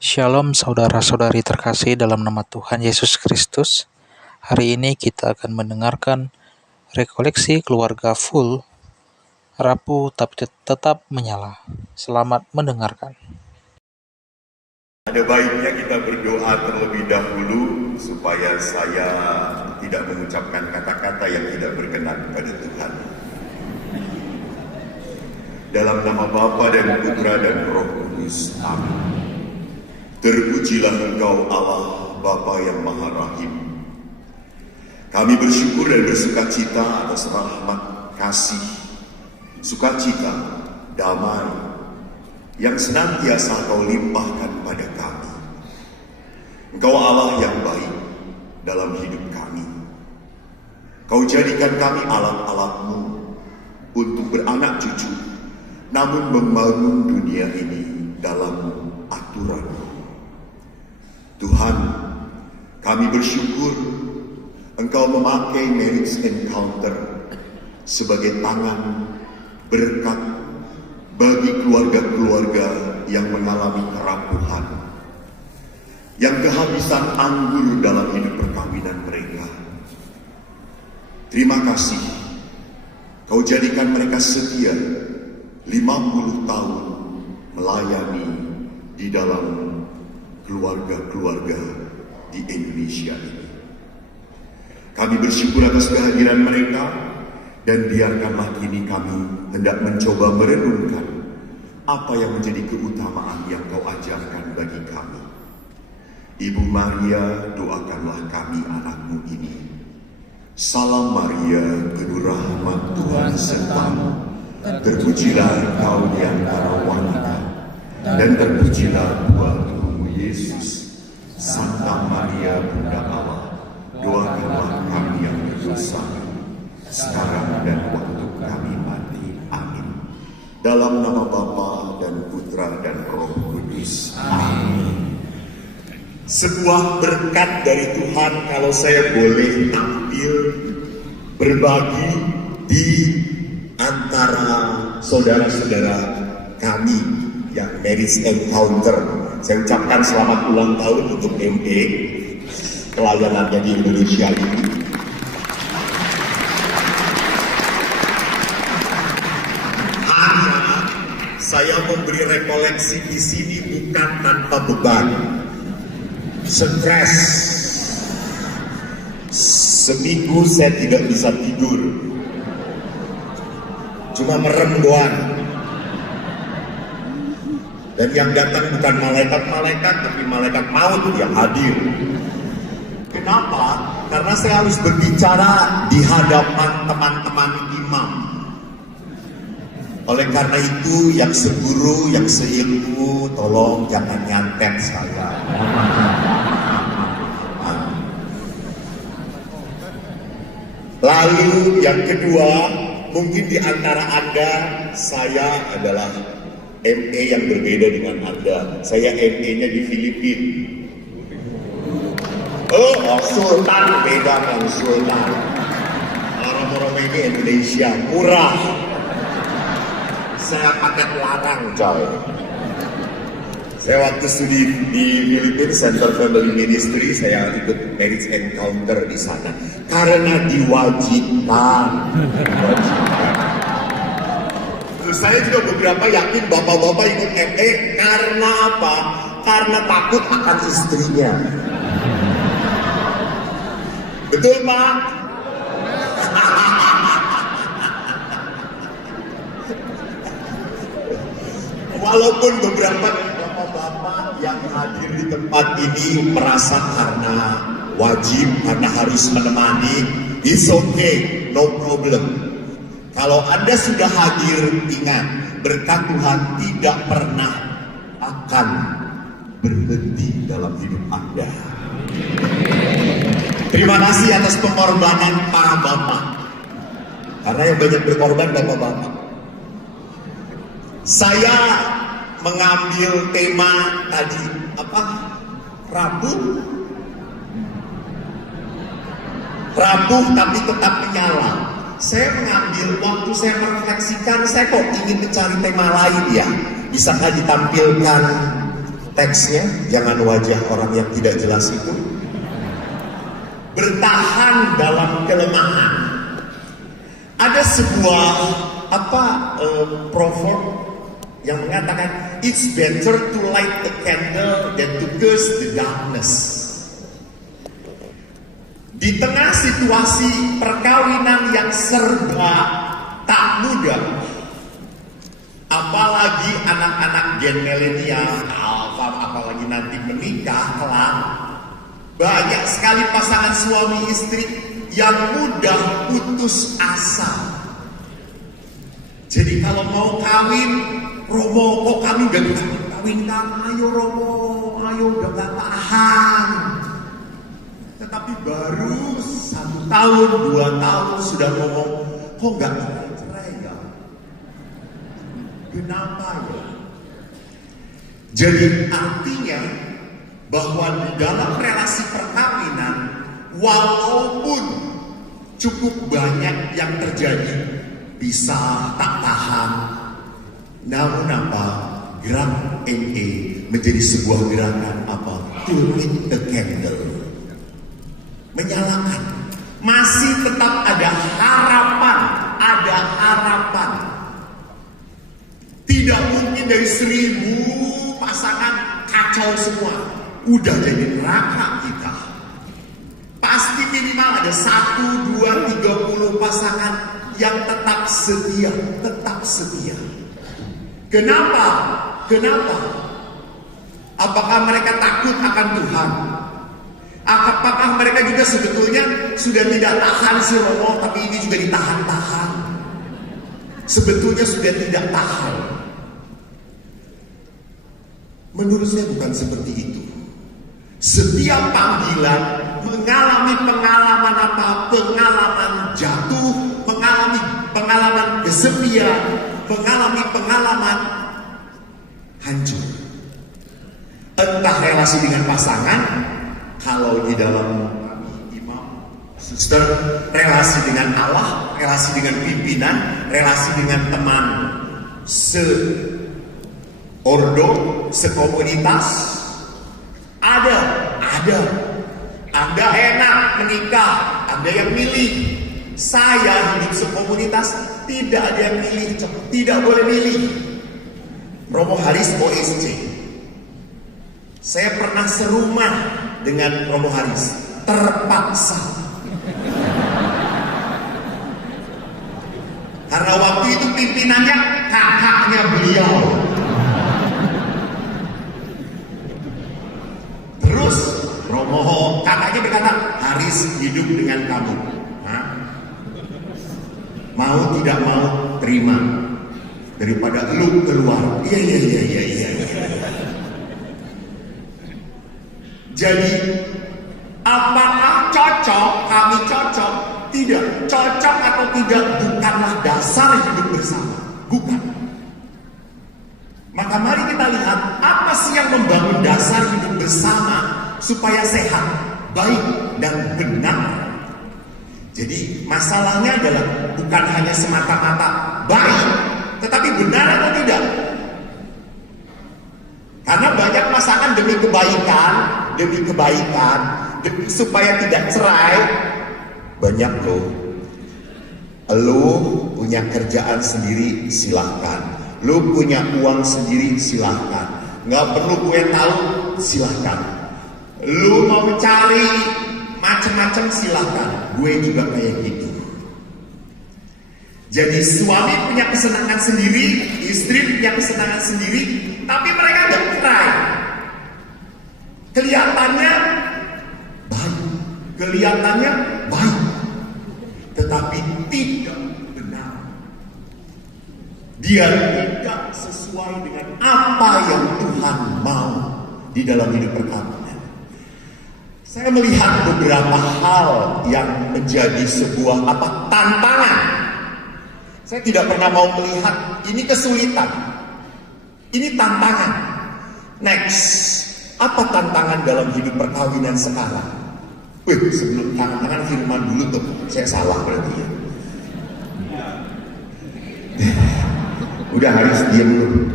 Shalom saudara-saudari terkasih dalam nama Tuhan Yesus Kristus. Hari ini kita akan mendengarkan rekoleksi keluarga full, rapuh tapi tetap menyala. Selamat mendengarkan. Ada baiknya kita berdoa terlebih dahulu supaya saya tidak mengucapkan kata-kata yang tidak berkenan pada Tuhan. Dalam nama Bapa dan Putra dan Roh Kudus. Amin. Terpujilah Engkau Allah Bapa yang Maha Rahim. Kami bersyukur dan bersukacita atas rahmat, kasih, sukacita, damai yang senantiasa Kau limpahkan pada kami. Engkau Allah yang baik dalam hidup kami. Kau jadikan kami alat-alat-Mu untuk beranak cucu, namun membangun dunia ini dalam aturan. Tuhan, kami bersyukur Engkau memakai Marriage Encounter sebagai tangan berkat bagi keluarga-keluarga yang mengalami kerapuhan, yang kehabisan anggur dalam hidup perkawinan mereka. Terima kasih, Kau jadikan mereka setia 50 tahun melayani di dalam keluarga-keluarga di Indonesia ini. Kami bersyukur atas kehadiran mereka, dan biarkanlah kini kami hendak mencoba merenungkan apa yang menjadi keutamaan yang Kau ajarkan bagi kami. Ibu Maria, doakanlah kami anak-Mu ini. Salam Maria, penuh rahmat Tuhan sertamu. Terpujilah Engkau di antara wanita, dan terpujilah buah tubuhmu Yesus. Santa Maria, Bunda Allah, doakanlah kami yang berdosa, sekarang dan waktu kami mati. Amin. Dalam nama Bapa dan Putra dan Roh Kudus. Amin. Sebuah berkat dari Tuhan kalau saya boleh tampil berbagi di antara saudara-saudara kami yang Marriage Encounter. Saya ucapkan selamat ulang tahun untuk ME pelayanannya di Indonesia ini. Hanya saya memberi rekoleksi di sini bukan tanpa beban, stres. Seminggu saya tidak bisa tidur, cuma merem doang. Dan yang datang bukan malaikat-malaikat, tapi malaikat maut yang hadir. Kenapa? Karena saya harus berbicara di hadapan teman-teman imam. Oleh karena itu, yang seguru, yang seilmu, tolong jangan nyantet saya. Lalu yang kedua, mungkin di antara Anda, saya adalah ME yang berbeda dengan Anda. Saya ME-nya di Filipina. Oh, Sultan beda kan Sultan. Orang-orang ini Indonesia murah. Saya pakai larang, coy. Saya waktu studi di Filipina, Center Family Ministry, saya ikut Marriage Encounter di sana. Karena diwajibkan. Saya juga beberapa yakin bapak-bapak ikut ME karena apa? Karena takut akan istrinya. Betul, Pak? Walaupun beberapa bapak-bapak yang hadir di tempat ini merasa karena wajib, karena harus menemani, it's okay, no problem. Kalau Anda sudah hadir, ingat, berkat Tuhan tidak pernah akan berhenti dalam hidup Anda. Terima kasih atas pengorbanan para bapak. Karena yang banyak berkorban bapak-bapak. Saya mengambil tema tadi, apa? Rapuh tapi tetap menyala. Saya mengambil waktu saya merefleksikan, saya kok ingin mencari tema lain ya. Bisakah ditampilkan teksnya, jangan wajah orang yang tidak jelas itu. Bertahan dalam kelemahan. Ada sebuah proverb yang mengatakan it's better to light the candle than to curse the darkness. Di tengah situasi perkawinan yang serba tak mudah, apalagi anak-anak gen milenial, alfa, apalagi nanti menikah kelak, banyak sekali pasangan suami istri yang mudah putus asa. Jadi kalau mau kawin, Romo kok kami udah kawinkan, ayo Romo, ayo udah gak tahan. Tetapi baru 1 tahun, 2 tahun sudah ngomong, kok gak cerai ya? Kenapa ya? Jadi artinya bahwa di dalam relasi perkawinan, walaupun cukup banyak yang terjadi, bisa tak tahan, namun gerak NE menjadi sebuah gerakan to light the candle, menyalakan. Masih tetap ada harapan. Tidak mungkin dari 1000 pasangan kacau semua, udah jadi neraka kita. Pasti minimal ada 1, 2, 30 pasangan yang tetap setia. Kenapa? Apakah mereka takut akan Tuhan? Apakah mereka juga sebetulnya sudah tidak tahan si Romo, tapi ini juga ditahan-tahan? Sebetulnya sudah tidak tahan. Menurut saya bukan seperti itu. Setiap panggilan mengalami pengalaman pengalaman jatuh, mengalami pengalaman kesepian, mengalami pengalaman hancur. Entah relasi dengan pasangan, kalau di dalam imam, suster, relasi dengan Allah, relasi dengan pimpinan, relasi dengan teman seordo, sekomunitas. Ada. Anda enak menikah, Anda yang milih. Saya hidup sekomunitas, tidak ada yang milih, tidak boleh milih. Romo Haris OSC. Saya pernah serumah dengan Romo Haris, terpaksa. Karena waktu itu pimpinannya kakaknya beliau. Terus Romo kakaknya berkata, Haris hidup dengan kamu. Mau tidak mau terima, daripada lu keluar. Iya. Jadi apakah cocok? Kami cocok? Tidak. Cocok atau tidak bukanlah dasar hidup bersama. Bukan. Maka mari kita lihat apa sih yang membangun dasar hidup bersama supaya sehat, baik dan benar. Jadi masalahnya adalah bukan hanya semata-mata baik, tetapi benar atau tidak. Karena banyak pasangan demi kebaikan, supaya tidak cerai. Banyak loh. Lu punya kerjaan sendiri, silahkan. Lu punya uang sendiri, silahkan. Nggak perlu gue tahu, silahkan. Lu mau cari macam-macam, silahkan. Gue juga kayak gitu. Jadi suami punya kesenangan sendiri, istri punya kesenangan sendiri, tapi mereka nggak cerai. Kelihatannya baik, tetapi tidak benar. Dia tidak sesuai dengan apa yang Tuhan mau di dalam hidup perkawinan. Saya melihat beberapa hal yang menjadi sebuah tantangan. Saya tidak pernah mau melihat ini kesulitan. Ini tantangan. Next, apa tantangan dalam hidup perkawinan sekarang? Sebelum tantangan firman dulu tuh, saya salah berarti ya. Udah Haris diam dulu.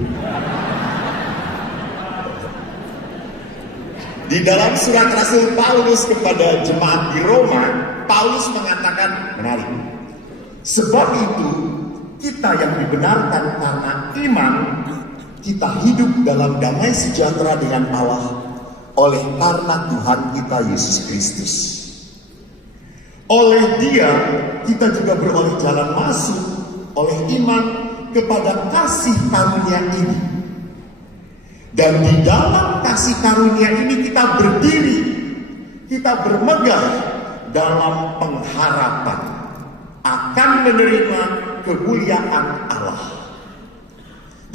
Di dalam surat Rasul Paulus kepada jemaat di Roma, Paulus mengatakan menarik. Sebab itu, kita yang dibenarkan karena iman, kita hidup dalam damai sejahtera dengan Allah oleh karena Tuhan kita Yesus Kristus. Oleh Dia, kita juga beroleh jalan masuk oleh iman kepada kasih karunia ini. Dan di dalam kasih karunia ini kita berdiri, kita bermegah dalam pengharapan akan menerima kemuliaan Allah.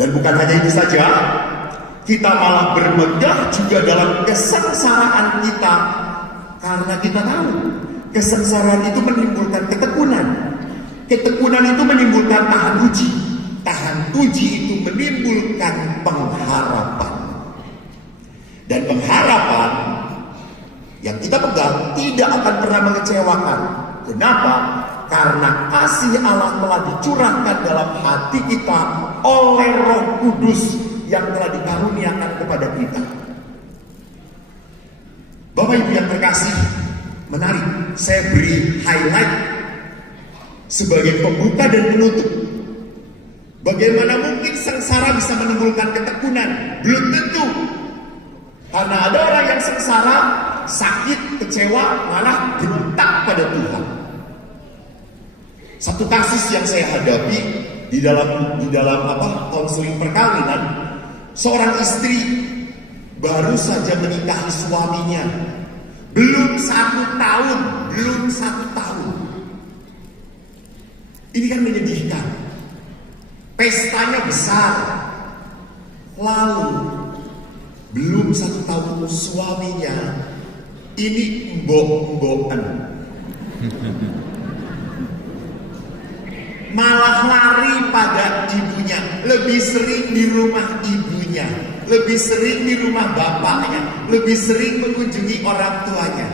Dan bukan hanya itu saja, kita malah bermegah juga dalam kesengsaraan kita, karena kita tahu kesengsaraan itu menimbulkan ketekunan. Ketekunan itu menimbulkan tahan uji. Tahan uji itu menimbulkan pengharapan. Dan pengharapan yang kita pegang tidak akan pernah mengecewakan. Kenapa? Karena kasih Allah telah dicurahkan dalam hati kita oleh Roh Kudus yang telah dikaruniakan kepada kita. Bapak Ibu yang terkasih, menarik, saya beri highlight sebagai pembuka dan penutup. Bagaimana mungkin sengsara bisa menimbulkan ketekunan? Belum tentu. Karena ada orang yang sengsara, sakit, kecewa, malah bentak pada Tuhan. Satu kasus yang saya hadapi di dalam konseling perkawinan, seorang istri baru saja menikahi suaminya, belum satu tahun. Ini kan menyedihkan. Pestanya besar, lalu belum 1 tahun suaminya ini embok-embokan, malah lari pada ibunya, lebih sering di rumah ibunya, lebih sering di rumah bapaknya, lebih sering mengunjungi orang tuanya.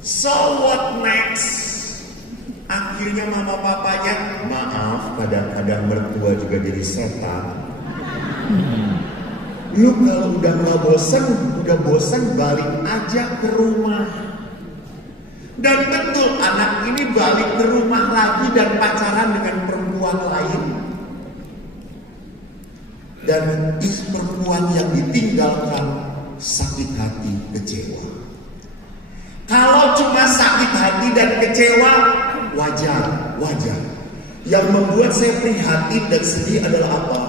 So what next? Akhirnya mama papanya, maaf, kadang-kadang mertua juga jadi setan. Lu kalau udah bosan balik aja ke rumah. Dan betul, anak ini balik ke rumah lagi dan pacaran dengan perempuan lain. Dan perempuan yang ditinggalkan sakit hati, kecewa. Kalau cuma sakit hati dan kecewa, wajar. Yang membuat saya prihatin dan sedih adalah apa?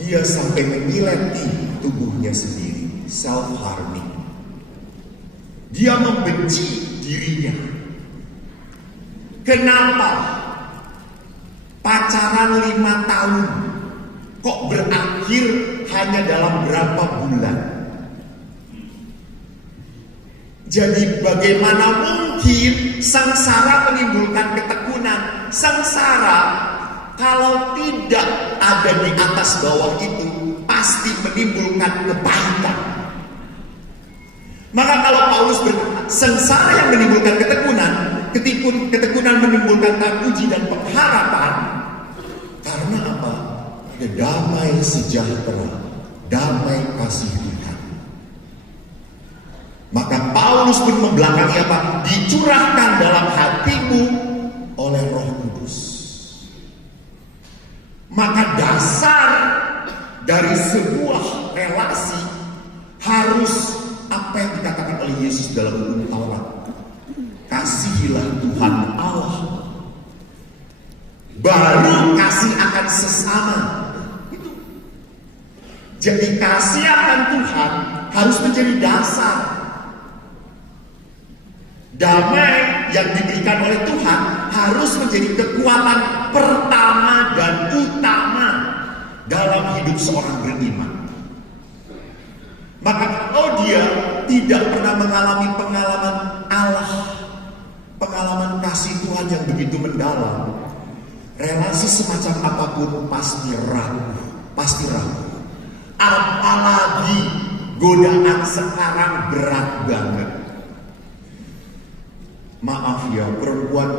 Dia sampai menyilati tubuhnya sendiri, self-harming. Dia membenci dirinya. Kenapa? Pacaran 5 tahun kok berakhir hanya dalam berapa bulan? Jadi bagaimana mungkin sengsara menimbulkan ketekunan? Sengsara kalau tidak ada di atas bawah itu pasti menimbulkan kepahitan. Maka kalau Paulus berkata sengsara yang menimbulkan ketekunan menimbulkan uji dan pengharapan. Karena apa? Ada damai sejahtera, damai kasih Tuhan. Maka Paulus pun membelakangi apa? Dicurahkan dalam hatimu oleh Roh Kudus. Maka dasar dari sebuah relasi harus apa yang dikatakan oleh Yesus dalam hukum Taurat. Kasihilah Tuhan Allah. Baru kasih akan sesama. Jadi kasih akan Tuhan harus menjadi dasar. Damai yang diberikan oleh Tuhan harus menjadi kekuatan pertama dan utama dalam hidup seorang beriman. Maka kalau dia tidak pernah mengalami pengalaman Allah, pengalaman kasih Tuhan yang begitu mendalam, relasi semacam apapun pasti ragu. Apalagi godaan sekarang berat banget. Maaf ya, perempuan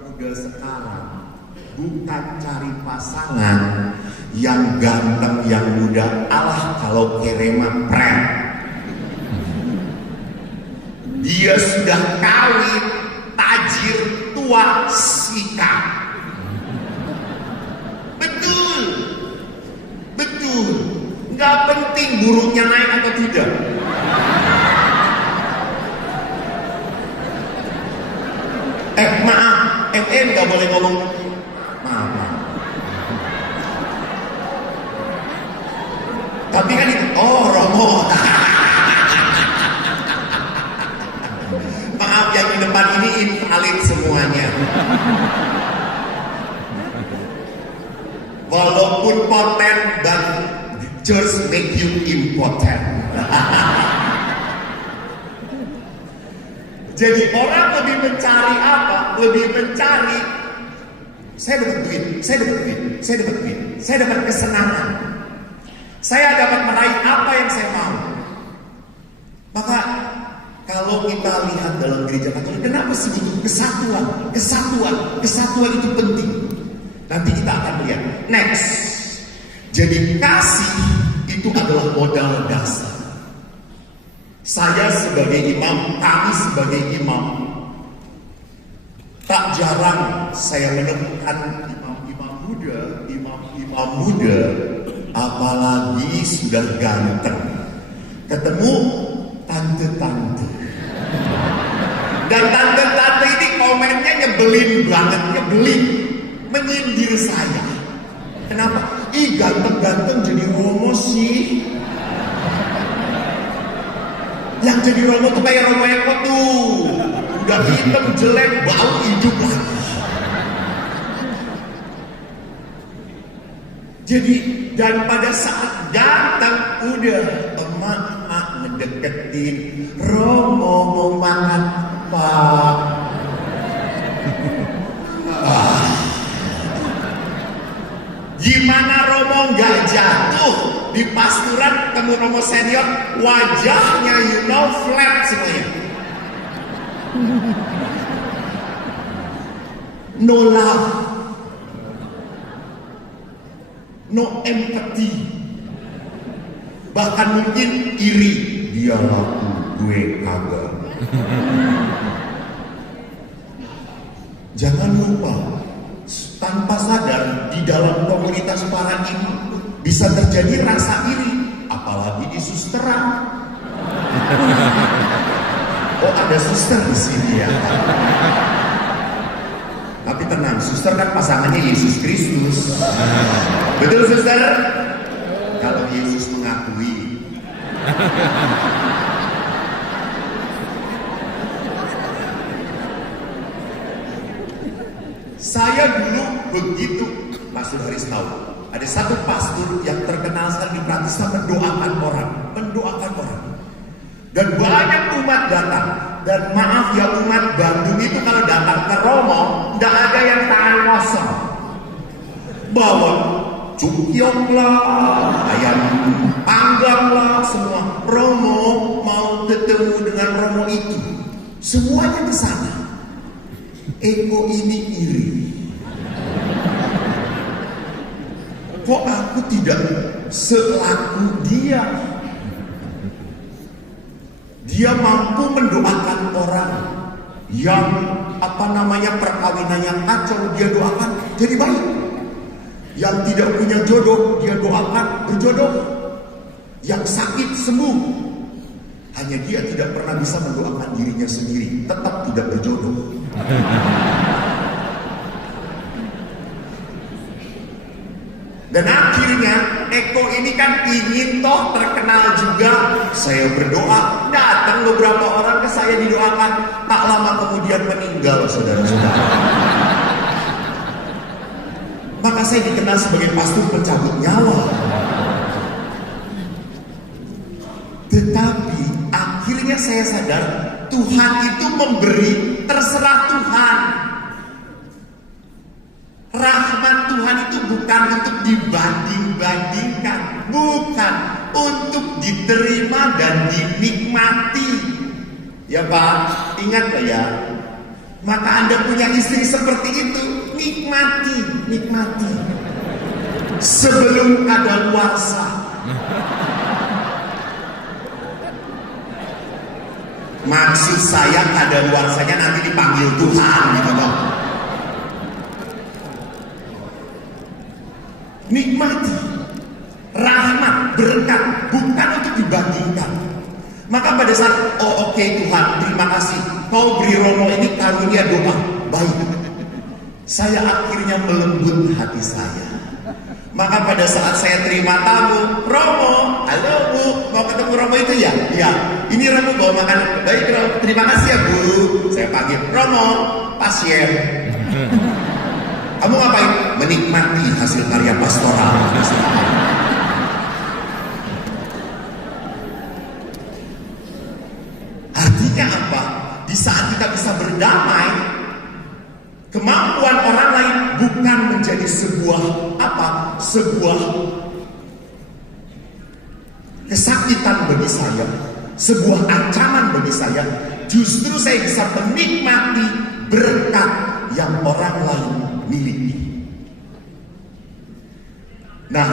muda sekarang bukan cari pasangan yang ganteng, yang muda. Allah kalau kerema prank. Dia sudah kawin, tajir, tua, sikap. Betul. Betul. Nggak penting buruknya naik atau tidak. Maaf, nggak boleh ngomong. Maaf. Tapi kan itu, Romo. Maaf, yang di depan ini invalid semuanya. Walaupun poten dan church make you impotent. Jadi orang lebih mencari apa? Lebih mencari, saya dapat duit, saya dapat kesenangan, saya dapat meraih apa yang saya mau. Maka kalau kita lihat dalam gereja Katolik, kenapa sih butuh kesatuan itu penting. Nanti kita akan lihat. Next, jadi kasih itu adalah modal dasar. Saya sebagai imam, kami sebagai imam, tak jarang saya menemukan imam-imam muda, apalagi sudah ganteng, ketemu tante-tante. Dan tante-tante ini komennya nyebelin banget, menyindir saya. Kenapa? Ih, ganteng-ganteng jadi Romo sih. Yang jadi Romo tuh kayak Romo Eko tuh, udah hitam, jelek, bau, hidup lagi. Jadi, dan pada saat datang udah emak-emak ngedeketin, Romo mau makan apa? Gimana Romo nggak jatuh di pasturan ketemu Romo senior, wajahnya flat semuanya, no love, no empathy, bahkan mungkin iri, dia laku gue kagak. Jangan lupa, tanpa sadar di dalam komunitas para imam bisa terjadi rasa iri, apalagi di susteran. Oh, ada suster di sini ya. Tapi tenang, suster kan pasangannya Yesus Kristus. Betul suster? Kalau Yesus mengakui. Saya dulu begitu, Pastor Haris tahu, ada satu pastor yang terkenal sekali di Pratista mendoakan orang. Dan banyak umat datang. Dan maaf ya, umat Bandung itu kalau datang ke Romo, tidak ada yang tangan kosong. Bawa cukyong lah, ayam panggang lah, semua. Romo mau ketemu dengan Romo itu, semuanya ke sana. Eko ini iri. Kok aku tidak selaku dia? Dia mampu mendoakan orang yang perkawinannya kacau, dia doakan jadi baik. Yang tidak punya jodoh, dia doakan berjodoh. Yang sakit sembuh. Hanya dia tidak pernah bisa mendoakan dirinya sendiri, tetap tidak berjodoh. Dan akhirnya Eko ini kan ingin toh terkenal juga. Saya berdoa, datang beberapa orang ke saya didoakan, tak lama kemudian meninggal, saudara-saudara. Maka saya dikenal sebagai pastor pencabut nyawa. Tetapi akhirnya saya sadar, Tuhan itu memberi, terserah Tuhan. Rahmat Tuhan itu bukan untuk dibanding-bandingkan, bukan, untuk diterima dan dinikmati. Ya Pak, ingat Pak ya. Maka Anda punya istri seperti itu, nikmati. Sebelum kadaluarsa. Maksud saya kadaluarsanya nanti dipanggil Tuhan gitu loh. Nikmati rahmat, berkat, bukan untuk dibandingkan. Maka pada saat, oh oke Tuhan, terima kasih, kau beri Romo ini karunia doa, baik. Saya akhirnya melembut hati saya. Maka pada saat saya terima tamu, Romo, halo Bu, mau ketemu Romo itu ya? Iya, ini Romo bawa makan, baik Romo, terima kasih ya Bu. Saya panggil, Romo, pasien. Kamu ngapain? Menikmati hasil karya pastoral. Artinya apa? Di saat kita bisa berdamai, kemampuan orang lain bukan menjadi sebuah apa? Sebuah kesakitan bagi saya, sebuah ancaman bagi saya. Justru saya bisa menikmati berkat yang orang lain miliki. Nah,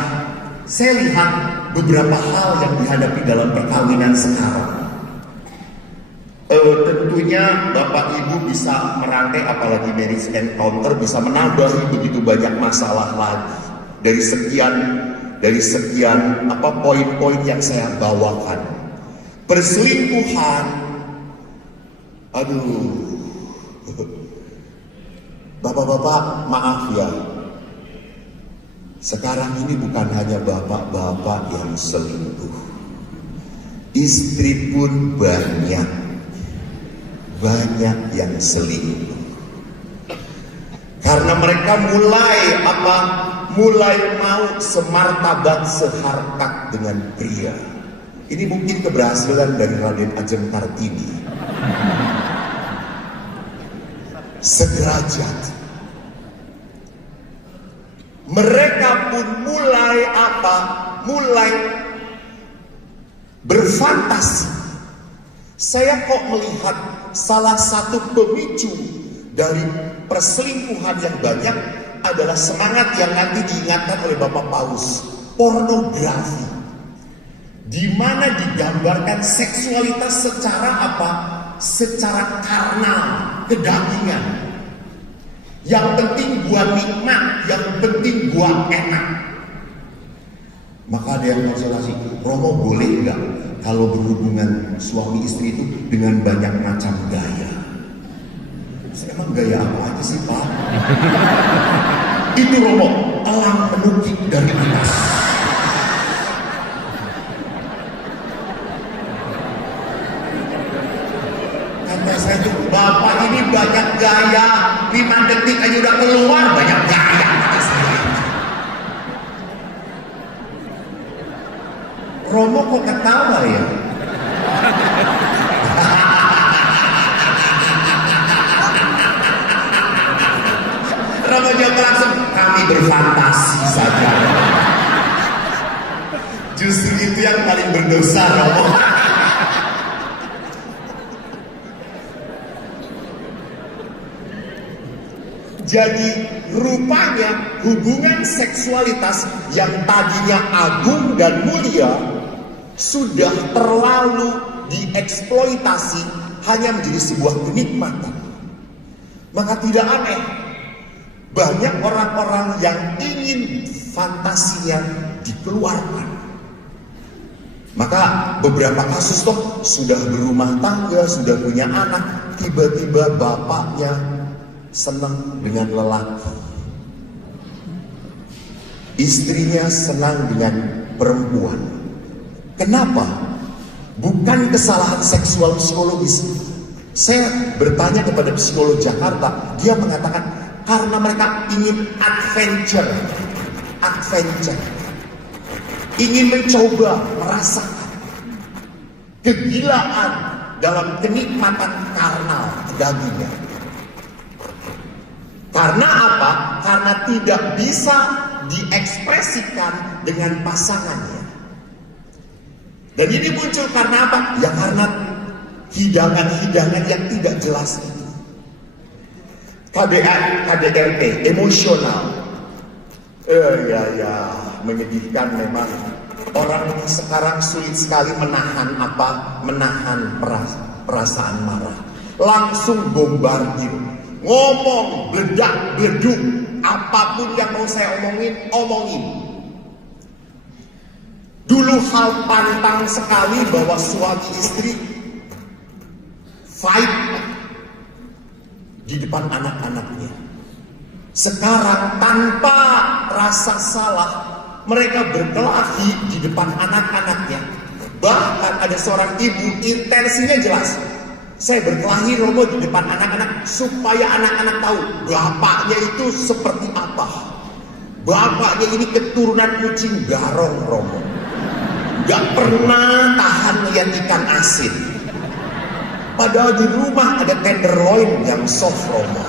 saya lihat beberapa hal yang dihadapi dalam perkawinan sekarang. Tentunya Bapak Ibu bisa merangkai, apalagi marriage encounter, bisa menambahi begitu banyak masalah lagi dari sekian apa poin-poin yang saya bawakan. Perselingkuhan, aduh, bapak-bapak maaf ya, sekarang ini bukan hanya bapak-bapak yang selingkuh, istri pun banyak yang selingkuh. Karena mereka mulai mau semartabat seharkat dengan pria. Ini mungkin keberhasilan dari Raden Ajeng Kartini. Sederajat. Mereka pun mulai berfantasi. Saya kok melihat salah satu pemicu dari perselingkuhan yang banyak adalah semangat yang nanti diingatkan oleh Bapak Paus, pornografi, di mana digambarkan seksualitas secara apa? Secara karnal, kedagingan. Yang penting gua nikmat, yang penting gua enak. Maka ada yang konsultasi, Romo boleh nggak kalau berhubungan suami istri itu dengan banyak macam gaya? Saya emang gaya apa aja sih Pak? Itu Romo, elang menukik dari atas. Kata saya tuh, Bapak ini banyak gaya, 5 detik aja udah keluar banyak gaya. Kata saya. Romo kok ketawa ya? Romo jawab langsung, kami berfantasi saja. Justru itu yang paling berdosa Romo. Jadi rupanya hubungan seksualitas yang tadinya agung dan mulia sudah terlalu dieksploitasi hanya menjadi sebuah kenikmatan. Maka tidak aneh banyak orang-orang yang ingin fantasinya dikeluarkan. Maka beberapa kasus toh sudah berumah tangga, sudah punya anak, tiba-tiba bapaknya senang dengan lelaki, istrinya senang dengan perempuan. Kenapa? Bukan kesalahan seksual psikologis. Saya bertanya kepada psikolog Jakarta, dia mengatakan karena mereka ingin adventure, ingin mencoba merasakan kegilaan dalam kenikmatan karnal dagingnya. Karena apa? Karena tidak bisa diekspresikan dengan pasangannya. Dan ini muncul karena apa? Ya karena hidangan-hidangan yang tidak jelas itu. KDRT, emosional. Menyedihkan memang. Orang sekarang sulit sekali menahan perasaan marah. Langsung bombardir. Ngomong, beledak, beleduk. Apapun yang mau saya omongin. Dulu hal pantang sekali bahwa suami istri fight di depan anak-anaknya. Sekarang tanpa rasa salah, mereka berkelahi di depan anak-anaknya. Bahkan ada seorang ibu intensinya jelas. Saya berkelahi Romo di depan anak-anak supaya anak-anak tahu bapaknya itu seperti apa. Bapaknya ini keturunan kucing garong Romo. Gak pernah tahan lihat ikan asin. Padahal di rumah ada tenderloin yang soft Romo.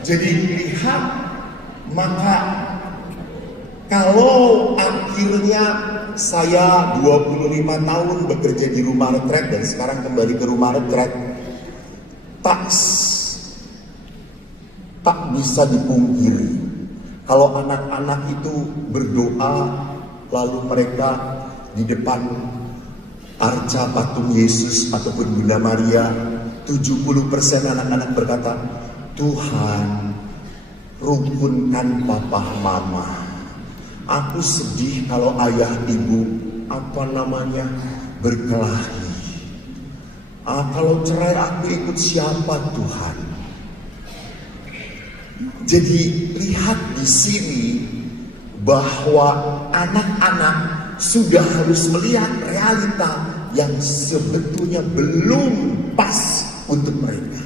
Jadi lihat, maka kalau akhirnya saya 25 tahun bekerja di rumah retret dan sekarang kembali ke rumah retret, tak bisa dipungkiri kalau anak-anak itu berdoa lalu mereka di depan arca patung Yesus ataupun Bunda Maria, 70% anak-anak berkata, Tuhan, rukunkan papa mama. Aku sedih kalau ayah ibu berkelahi. Kalau cerai aku ikut siapa Tuhan? Jadi lihat di sini bahwa anak-anak sudah harus melihat realita yang sebetulnya belum pas untuk mereka.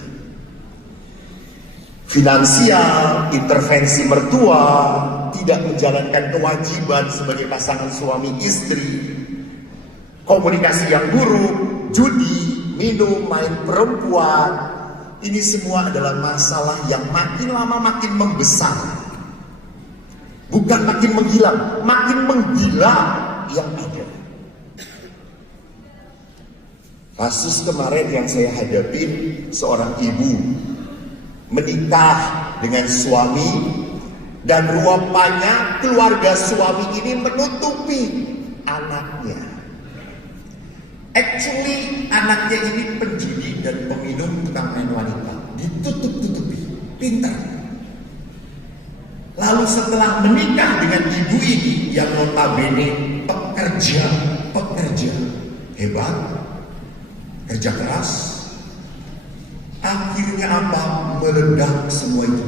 Finansial, intervensi mertua, tidak menjalankan kewajiban sebagai pasangan suami istri, komunikasi yang buruk, judi, minum, main perempuan, ini semua adalah masalah yang makin lama makin membesar. Bukan makin menghilang, makin menggila yang ada. Kasus kemarin yang saya hadapi, seorang ibu menikah dengan suami dan rupanya keluarga suami ini menutupi anaknya. Actually anaknya ini penjudi dan peminum tukang main wanita, ditutup-tutupi, pintar. Lalu setelah menikah dengan ibu ini yang notabene pekerja hebat, kerja keras, akhirnya apa? Meledak semua itu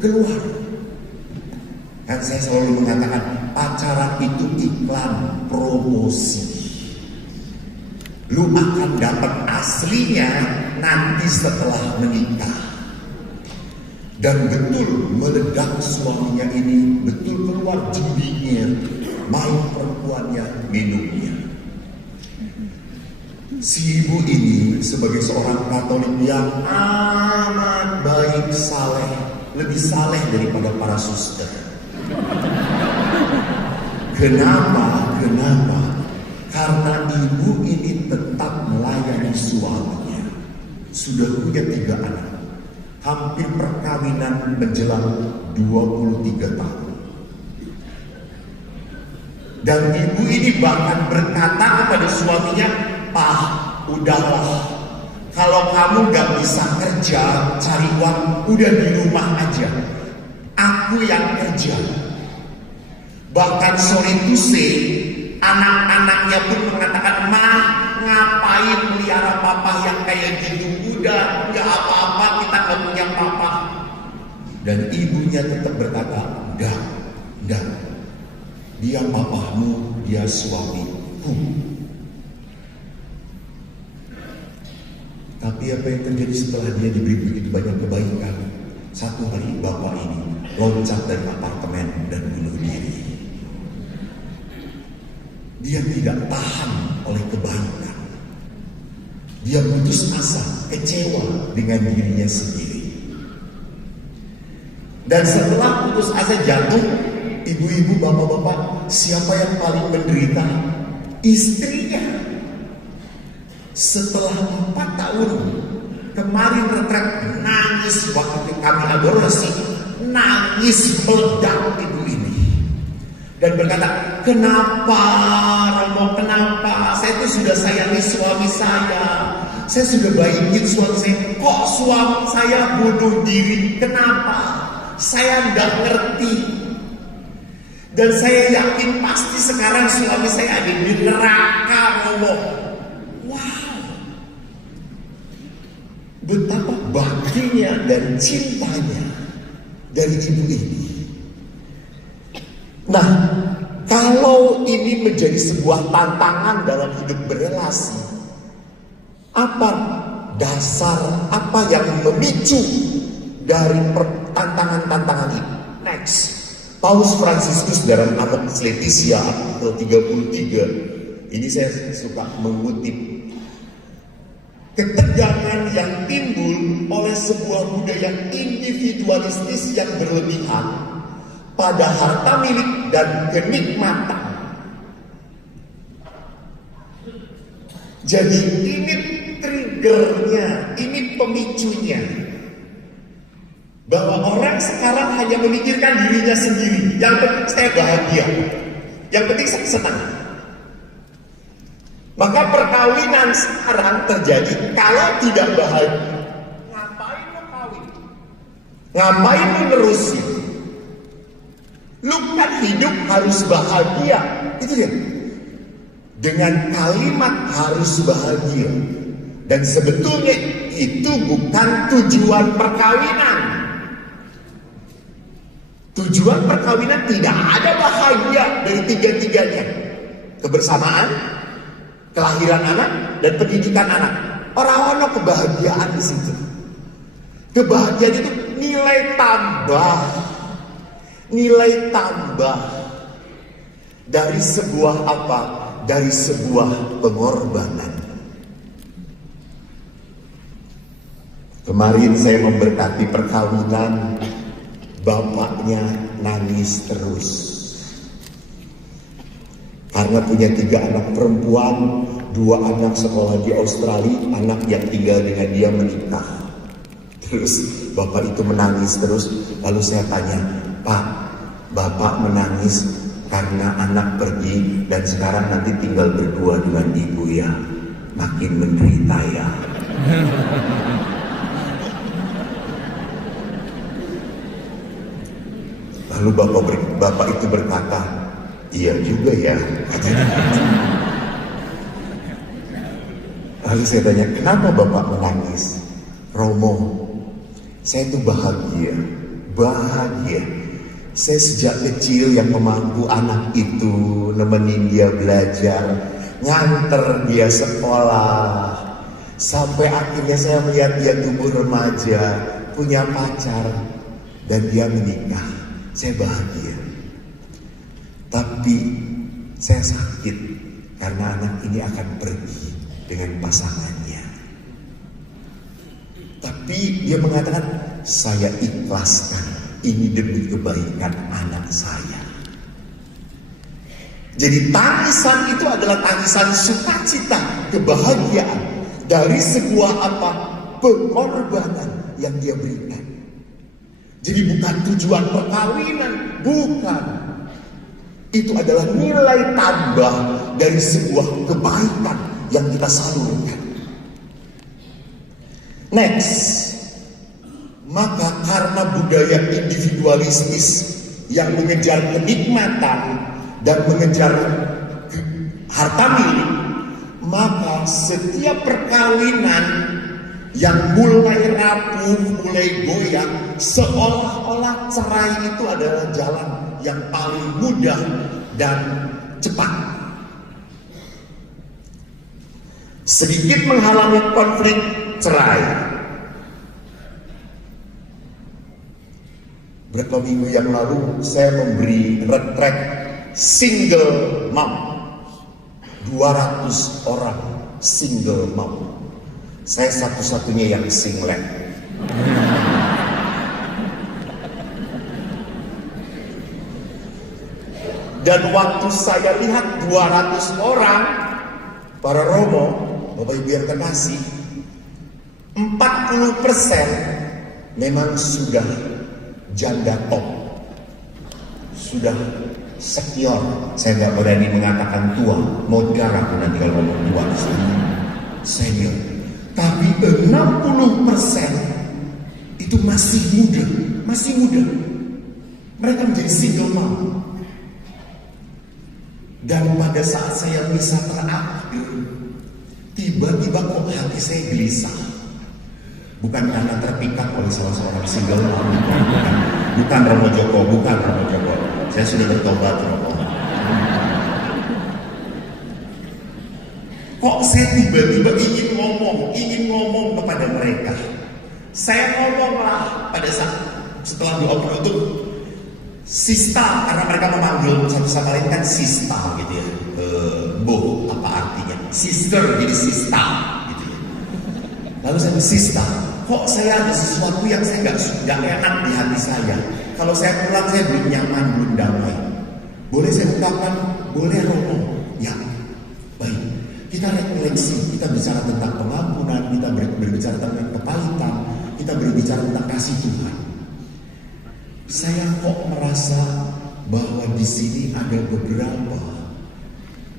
keluar. Dan saya selalu mengatakan pacaran itu iklan promosi. Lu akan dapat aslinya nanti setelah menikah. Dan betul meledak suaminya ini, betul keluar judinya, main perempuannya, minumnya. Si ibu ini sebagai seorang Katolik yang amat baik, saleh, lebih saleh daripada para suster. Kenapa? Karena ibu ini tetap melayani suaminya. Sudah punya 3 anak. Hampir perkawinan menjelang 23 tahun. Dan ibu ini bahkan berkata kepada suaminya, Pak, udahlah. Kalau kamu gak bisa kerja, cari uang, udah di rumah aja. Aku yang kerja. Bahkan sorry to say, anak-anaknya pun mengatakan, Mah, ngapain melihara papa yang kayak gitu? Udah, gak apa-apa, kita gak punya papa. Dan ibunya tetap berkata, udah. Dia papamu, dia suamiku. Tapi apa yang terjadi setelah dia diberi begitu banyak kebaikan? Satu hari bapak ini loncat dari apartemen dan bunuh diri. Dia tidak tahan oleh kebaikan. Dia putus asa, kecewa dengan dirinya sendiri. Dan setelah putus asa jatuh, ibu-ibu, bapak-bapak, siapa yang paling menderita? Istrinya. Setelah 4 tahun kemarin retret, nangis waktu kami adorasi, nangis meledak ibu ini. dan berkata, kenapa Romo, kenapa? Saya itu sudah sayangi suami saya sudah baikin suami saya, kok suami saya bunuh diri, kenapa? Saya tidak ngerti. Dan saya yakin pasti sekarang suami saya ada di neraka, Romo. Wow, betapa baktinya dan cintanya dari ibu ini. Nah, kalau ini menjadi sebuah tantangan dalam hidup berelasi, apa dasar, apa yang memicu dari tantangan-tantangan ini? Next, Paus Fransiskus dalam Amoris Laetitia artikel 33, ini saya suka mengutip. Ketegangan yang timbul oleh sebuah budaya individualistis yang berlebihan pada harta milik dan kenikmatan. Jadi ini triggernya, ini pemicunya, bahwa orang sekarang hanya memikirkan dirinya sendiri. Yang penting saya bahagia, yang penting saya senang. Maka perkawinan sekarang terjadi kalau tidak bahagia. Ngapain lo kawin? Ngapain lo nerusin? Lu kan hidup harus bahagia. Itu dia. Dengan kalimat harus bahagia. Dan sebetulnya itu bukan tujuan perkawinan. Tujuan perkawinan tidak ada bahagia dari tiga-tiganya. Kebersamaan, kelahiran anak, dan pendidikan anak. Orang-orang kebahagiaan di situ. Kebahagiaan itu nilai tambah. Nilai tambah dari sebuah apa? Dari sebuah pengorbanan. Kemarin saya memberkati perkawinan, bapaknya nangis terus. Karena punya 3 anak perempuan, 2 anak sekolah di Australia, anak yang tinggal dengan dia menikah. Terus bapak itu menangis terus, lalu saya tanya, Pak, bapak menangis karena anak pergi dan sekarang nanti tinggal berdua dengan ibu ya, makin menderita ya. Lalu bapak itu berkata, iya juga ya. Lalu saya tanya, kenapa bapak menangis? Romo, saya itu bahagia. Saya sejak kecil yang memangku anak itu, nemenin dia belajar, nganter dia sekolah, sampai akhirnya saya melihat dia tumbuh remaja, punya pacar, dan dia menikah. Saya bahagia. Tapi saya sakit karena anak ini akan pergi dengan pasangannya. Tapi dia mengatakan, saya ikhlaskan. Ini demi kebaikan anak saya. Jadi tangisan itu adalah tangisan sukacita, kebahagiaan dari sebuah apa? Pengorbanan yang dia berikan. Jadi bukan tujuan perkawinan, bukan. Itu adalah nilai tambah dari sebuah kebaikan yang kita salurkan. Next. Maka karena budaya individualistis yang mengejar kenikmatan dan mengejar harta milik, maka setiap perkawinan yang mulai rapuh, mulai goyah, seolah-olah cerai itu adalah jalan yang paling mudah dan cepat. Sedikit menghalangi konflik, cerai. Berapa minggu yang lalu saya memberi retret single mom, 200 orang single mom. Saya satu-satunya yang singlet. Dan waktu saya lihat 200 orang, para Romo, Bapak Ibu yang terkasih, 40% memang sudah janda top. sudah secure. Saya nggak berani mengatakan tua, mau digarap nanti kalau ngomong tua di sini. Senior. Tapi 60% itu masih muda, masih muda. Mereka menjadi single mom. Dan pada saat saya misa terakhir, tiba-tiba kok hati saya gelisah. Bukan karena terpikat oleh salah seorang single mom, bukan Romo Joko, bukan Romo Joko. Saya sudah bertobat, Romo. Kok saya tiba-tiba ingin ngomong kepada mereka. Saya ngomonglah pada saat setelah doa penutup, Sista, karena mereka memanggil satu sama lain kan Sista gitu ya. Bo, apa artinya? Sister, jadi Sista gitu ya. Lalu saya bilang, Sista, kok saya ada sesuatu yang saya nggak enak di hati saya. Kalau saya pulang saya belum nyaman, belum damai. Boleh saya ungkapkan? Boleh, Romo. Ya, baik. Kita refleksi, kita bicara tentang pengampunan, kita berbicara tentang kepahitan, kita berbicara tentang kasih Tuhan. Saya kok merasa bahwa di sini ada beberapa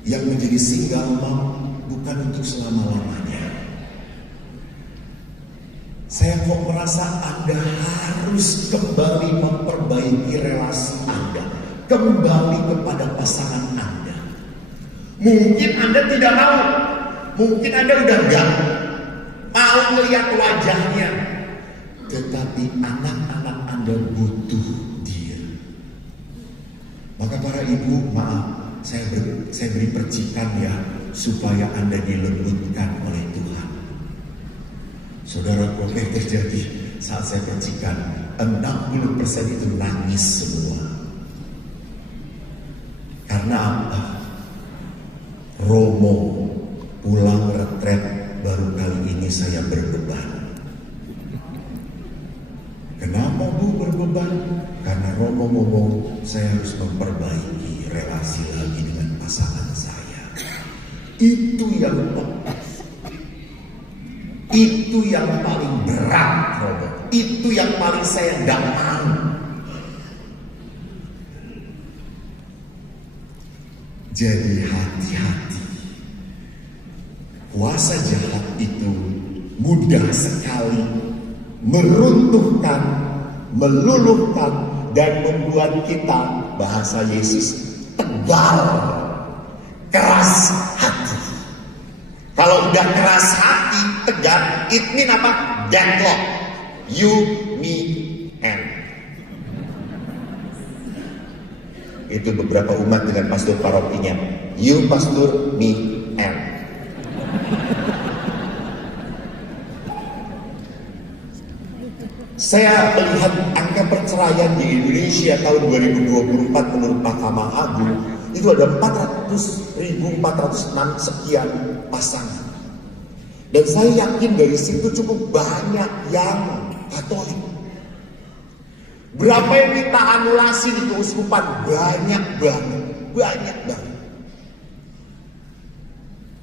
yang menjadi single mom bukan untuk selama-lamanya. Saya kok merasa Anda harus kembali memperbaiki relasi Anda, kembali kepada pasangan Anda. Mungkin Anda tidak mau, mungkin Anda udah enggak mau melihat wajahnya, tetapi anak-anak Anda butuh dia. Maka para ibu, maaf, saya beri percikan ya, supaya Anda dilembutkan oleh Tuhan. Saudara, apa yang terjadi saat saya percikan? 60% itu nangis semua. Karena apa? Romo pulang retret baru kali ini saya berbeban. Kenapa Bu berbeban? Karena Romo ngomong saya harus memperbaiki relasi lagi dengan pasangan saya. Itu yang paling berat, Romo. Itu yang paling saya tidak mau. Jadi hati-hati. Kuasa jahat itu mudah sekali meruntuhkan, meluluhkan, dan membuat kita, bahasa Yesus, tegar, keras hati. Kalau udah keras hati, tegar, it mean apa? Deadlock. You, me, and. Itu beberapa umat dengan pastor parokinya. You, pastor, me, and. Saya melihat angka perceraian di Indonesia tahun 2024 menurut Mahkamah Agung itu ada 400.406 sekian pasangan. Dan saya yakin dari situ cukup banyak yang Katolik. Berapa yang minta anulasi di keuskupan? Banyak banget.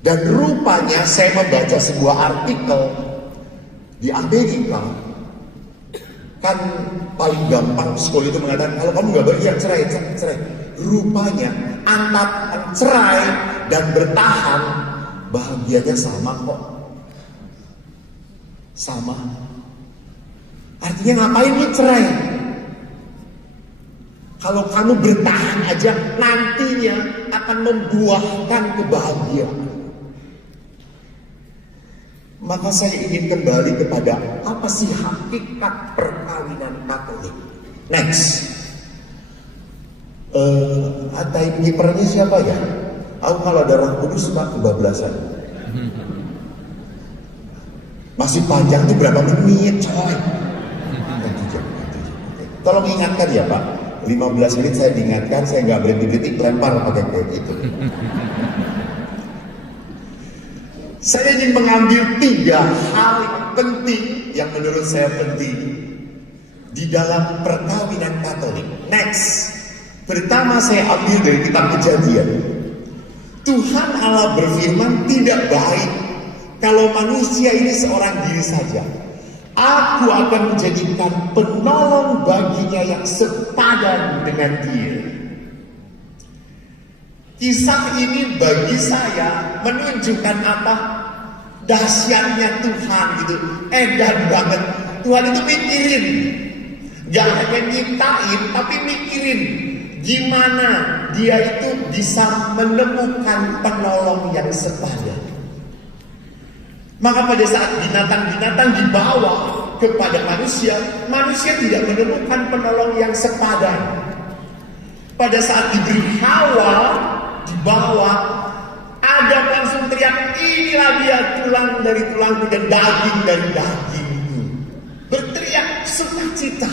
Dan rupanya saya membaca sebuah artikel di Amerika. Kan paling gampang sekolah itu mengatakan kalau kamu nggak berhenti cerai. Rupanya antara cerai dan bertahan bahagianya sama kok. Sama. Artinya ngapain lu cerai? Kalau kamu bertahan aja nantinya akan membuahkan kebahagiaan. Maka saya ingin kembali kepada apa sih hakikat perkawinan Katolik. Next. Timekeepernya siapa ya? Aku kalau ada Roh Kudus suka kebablasan. Masih panjang tuh berapa menit coy? Tolong ingatkan ya Pak. 15 menit saya diingatkan, saya nggak berhenti lempar pakai kayak gitu. Saya ingin mengambil 3 hal yang penting yang menurut saya penting di dalam perkawinan Katolik. Next, pertama saya ambil dari kitab Kejadian. Tuhan Allah berfirman tidak baik kalau manusia ini seorang diri saja. Aku akan menjadikan penolong baginya yang sepadan dengan dia. Kisah ini bagi saya menunjukkan apa? Dahsyatnya Tuhan gitu. Edan banget. Tuhan itu mikirin. Gak hanya nyiptain, tapi mikirin gimana dia itu bisa menemukan penolong yang sepadan. Maka pada saat binatang-binatang dibawa kepada manusia, manusia tidak menemukan penolong yang sepadan. Pada saat diberi Hawa, dibawa, Adam langsung teriak, inilah dia, tulang dari tulangku dan daging dari dagingku. Berteriak sukacita.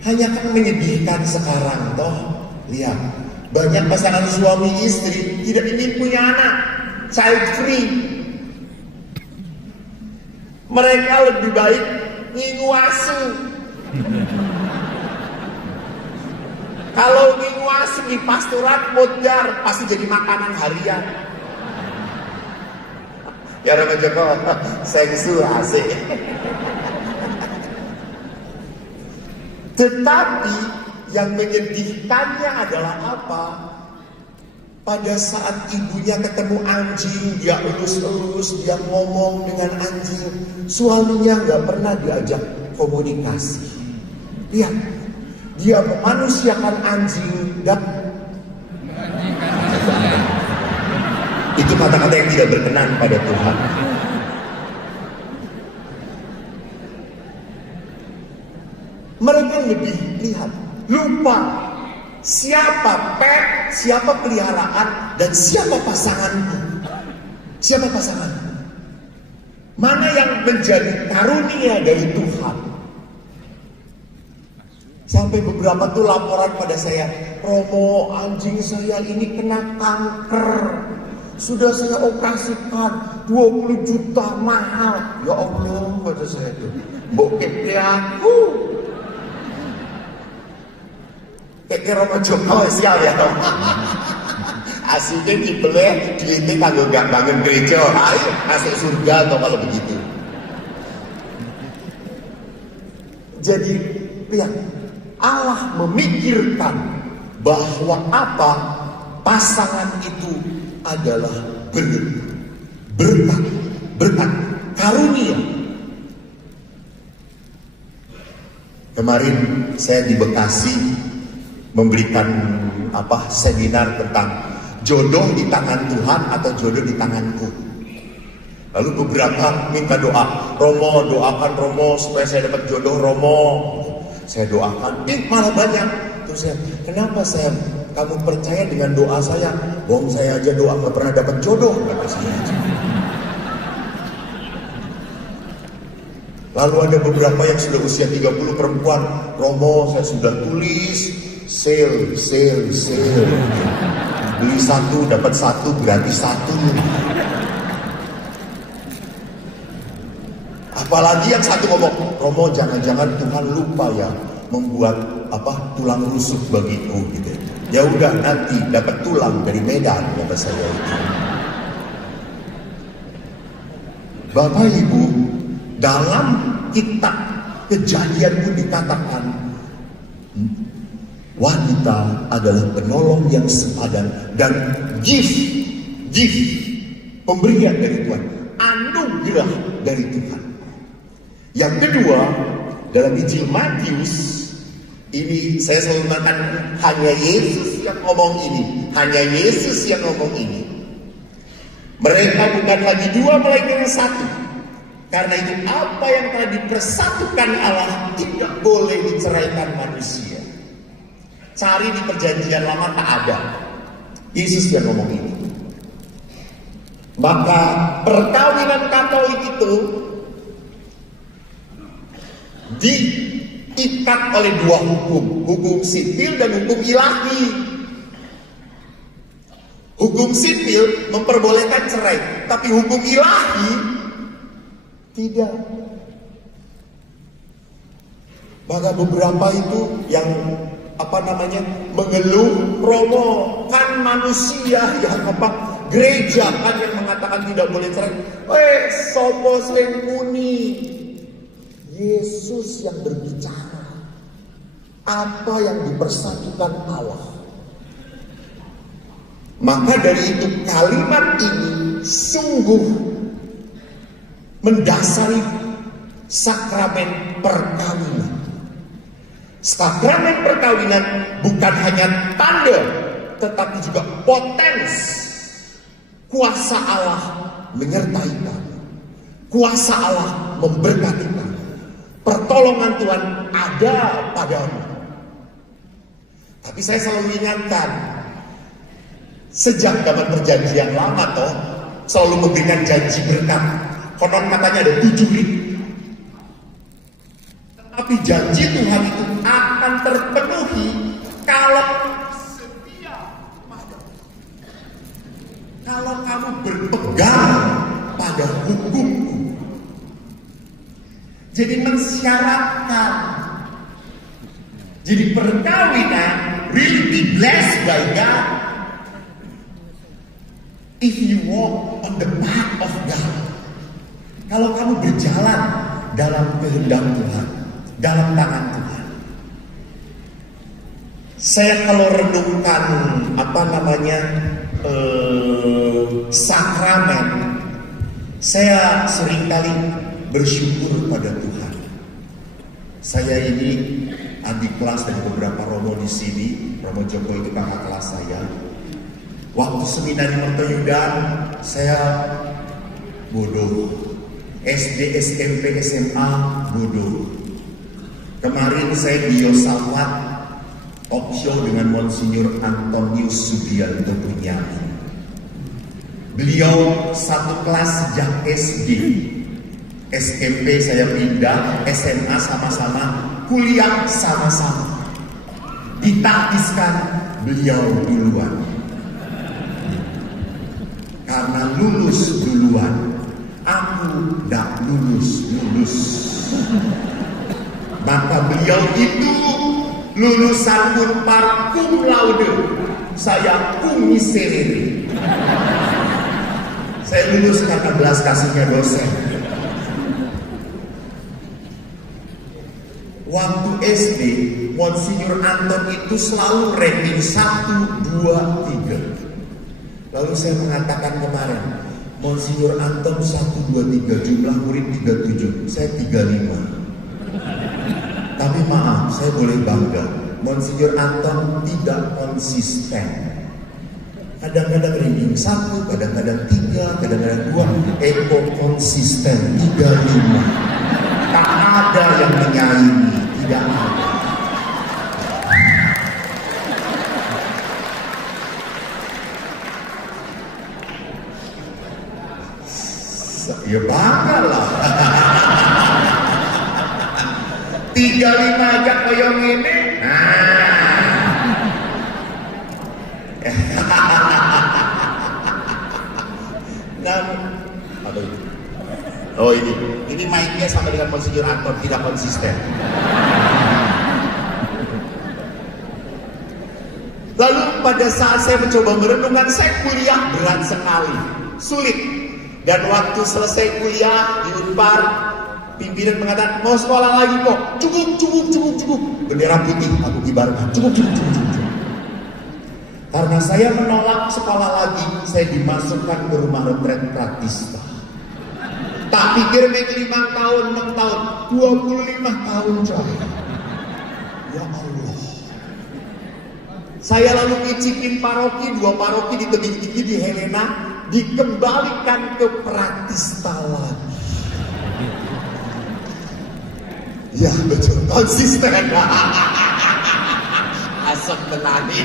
Hanya kan menyedihkan sekarang toh. Lihat, banyak pasangan suami istri tidak ingin punya anak, child free. Mereka lebih baik nginguasu. Kalau nginguasu di pastorat modar pasti jadi makanan harian. Ya Romo Joko, seksu asik. Tetapi yang menyedihkannya adalah apa? Pada saat ibunya ketemu anjing, dia elus-elus, dia ngomong dengan anjing. Suaminya nggak pernah diajak komunikasi. Lihat, dia memanusiakan anjing dan itu kata-kata yang tidak berkenan pada Tuhan. Mereka lebih lihat, lupa siapa pet, siapa peliharaan, dan siapa pasanganku. Siapa pasanganku? Mana yang menjadi karunia dari Tuhan? Sampai beberapa tuh laporan pada saya, Romo, anjing saya ini kena kanker. Sudah saya operasikan 20 juta mahal. Ya Allah, kata saya tuh, bokep aku. Kayak Romo Joko sial ya. Aslinya dibeli duitnya kanggo gak bangun gereja. Ayo masuk surga atau kalau begitu. Jadi lihat, Allah memikirkan bahwa apa? Pasangan itu adalah berkat, karunia. Kemarin saya di Bekasi memberikan seminar tentang jodoh di tangan Tuhan atau jodoh di tanganku. Lalu beberapa minta doa, Romo doakan Romo supaya saya dapat jodoh Romo. Saya doakan, malah banyak. Terus saya, kenapa kamu percaya dengan doa saya? Wong saya aja doa nggak pernah dapat jodoh, kata saya. Lalu ada beberapa yang sudah usia 30 perempuan, Romo saya sudah tulis sale. Beli satu dapat satu gratis satu. Apalagi yang satu ngomong, Romo jangan-jangan Tuhan lupa ya membuat tulang rusuk bagiku gitu. Ya udah nanti dapat tulang dari Medan kata saya itu. Bapak Ibu, dalam kitab Kejadian pun dikatakan wanita adalah penolong yang sepadan dan gift pemberian dari Tuhan, anugerah dari Tuhan. Yang kedua, dalam Injil Matius ini saya selalu mengatakan hanya Yesus yang ngomong ini. Mereka bukan lagi dua melainkan satu. Karena itu apa yang telah dipersatukan Allah tidak boleh diceraikan manusia. Cari di perjanjian lama tak ada. Yesus yang ngomong ini. Maka perkawinan Katolik itu diikat oleh dua hukum sipil dan hukum ilahi. Hukum sipil memperbolehkan cerai, tapi hukum ilahi tidak. Maka beberapa itu yang mengeluh, Romo kan manusia yang gereja kan yang mengatakan tidak boleh cerai. Sopo sing muni? Yesus yang berbicara. Apa yang dipersatukan Allah Maka dari itu kalimat ini sungguh mendasari sakramen perkawinan. Sakramen perkawinan bukan hanya tanda, tetapi juga potensi kuasa Allah menyertai kamu. Kuasa Allah memberkati kamu. Pertolongan Tuhan ada padamu. Tapi saya selalu ingatkan, sejak zaman perjanjian lama toh selalu memberikan janji berkat. Konon katanya ada 7 rit. Tapi janji Tuhan itu akan terpenuhi kalau setia padamu. Kalau kamu berpegang pada hukumku. Jadi mensyaratkan. Jadi perkawinan really be blessed by God if you walk on the path of God. Kalau kamu berjalan dalam kehendak Tuhan, dalam tangan Tuhan. Saya kalau renungkan sakramen, saya seringkali bersyukur pada Tuhan. Saya ini adik kelas dari beberapa romo di sini. Romo Joko itu kakak kelas saya. Waktu seminari Mertoyudan saya bodoh. SD, SMP, SMA bodoh. Kemarin saya di Yosafat talk show dengan Monsinyur Antonius Sugianto Bunyani. Beliau satu kelas sejak SD. SMP saya pindah, SMA sama-sama, kuliah sama-sama. Ditaktiskan beliau duluan. Karena lulus duluan, aku tidak lulus. Maka beliau itu lulusan Unpar cum laude, saya cum miserere. Saya lulus karena belas kasihnya dosen. Waktu SD, Monsinyur Anton itu selalu ranking 1, 2, 3. Lalu saya mengatakan kemarin, Monsinyur Anton 1, 2, 3, jumlah murid 37, saya 35. Tapi maaf, saya boleh bangga, Monsinyur Anton tidak konsisten. Kadang-kadang ranking 1, kadang-kadang 3, kadang-kadang 2, Eko konsisten 35. Tak ada yang menyaingi, tidak ada. Ya bangga lah. 35 aja koyong ini. Apa itu? Oh ini mainnya sama dengan Monsinyur Anton, tidak konsisten. Lalu pada saat saya mencoba merenungkan, saya kuliah berat sekali, sulit. Dan waktu selesai kuliah di Unpar, pimpinan mengatakan mau sekolah lagi kok, cukup. Bendera putih aku kibarkan, cukup. Karena saya menolak sekolah lagi, saya dimasukkan ke rumah retret Pratista. Tak pikir main 5 tahun, 6 tahun, 25 tahun coy. Ya Allah. Saya lalu ngicipin paroki, 2 paroki di Tebing Tinggi di Helena, dikembalikan ke Pratista lagi. Ya betul, konsisten. Asap tenani.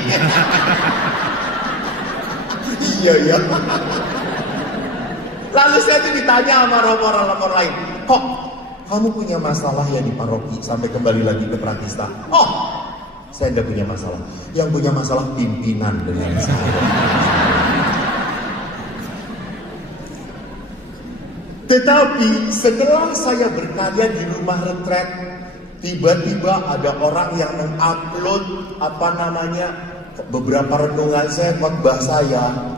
Iya. Lalu saya tuh ditanya sama romo-romo lain, kok kamu punya masalah ya di paroki sampai kembali lagi ke Pratista? Oh, saya tidak punya masalah. Yang punya masalah pimpinan dengan saya. Tetapi setelah saya berkarya di rumah retret, tiba-tiba ada orang yang mengupload beberapa renungan saya, khotbah saya.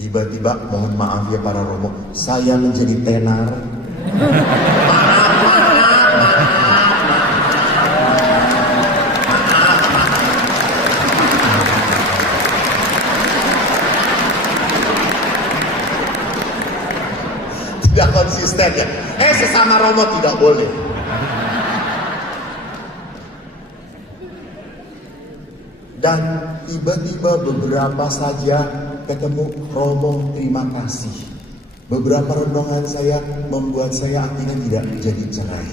Tiba-tiba, mohon maaf ya para romo, saya menjadi tenar. Kristen ya. Sesama Romo tidak boleh. Dan tiba-tiba beberapa saja ketemu Romo terima kasih. Beberapa renungan saya membuat saya akhirnya tidak jadi cerai.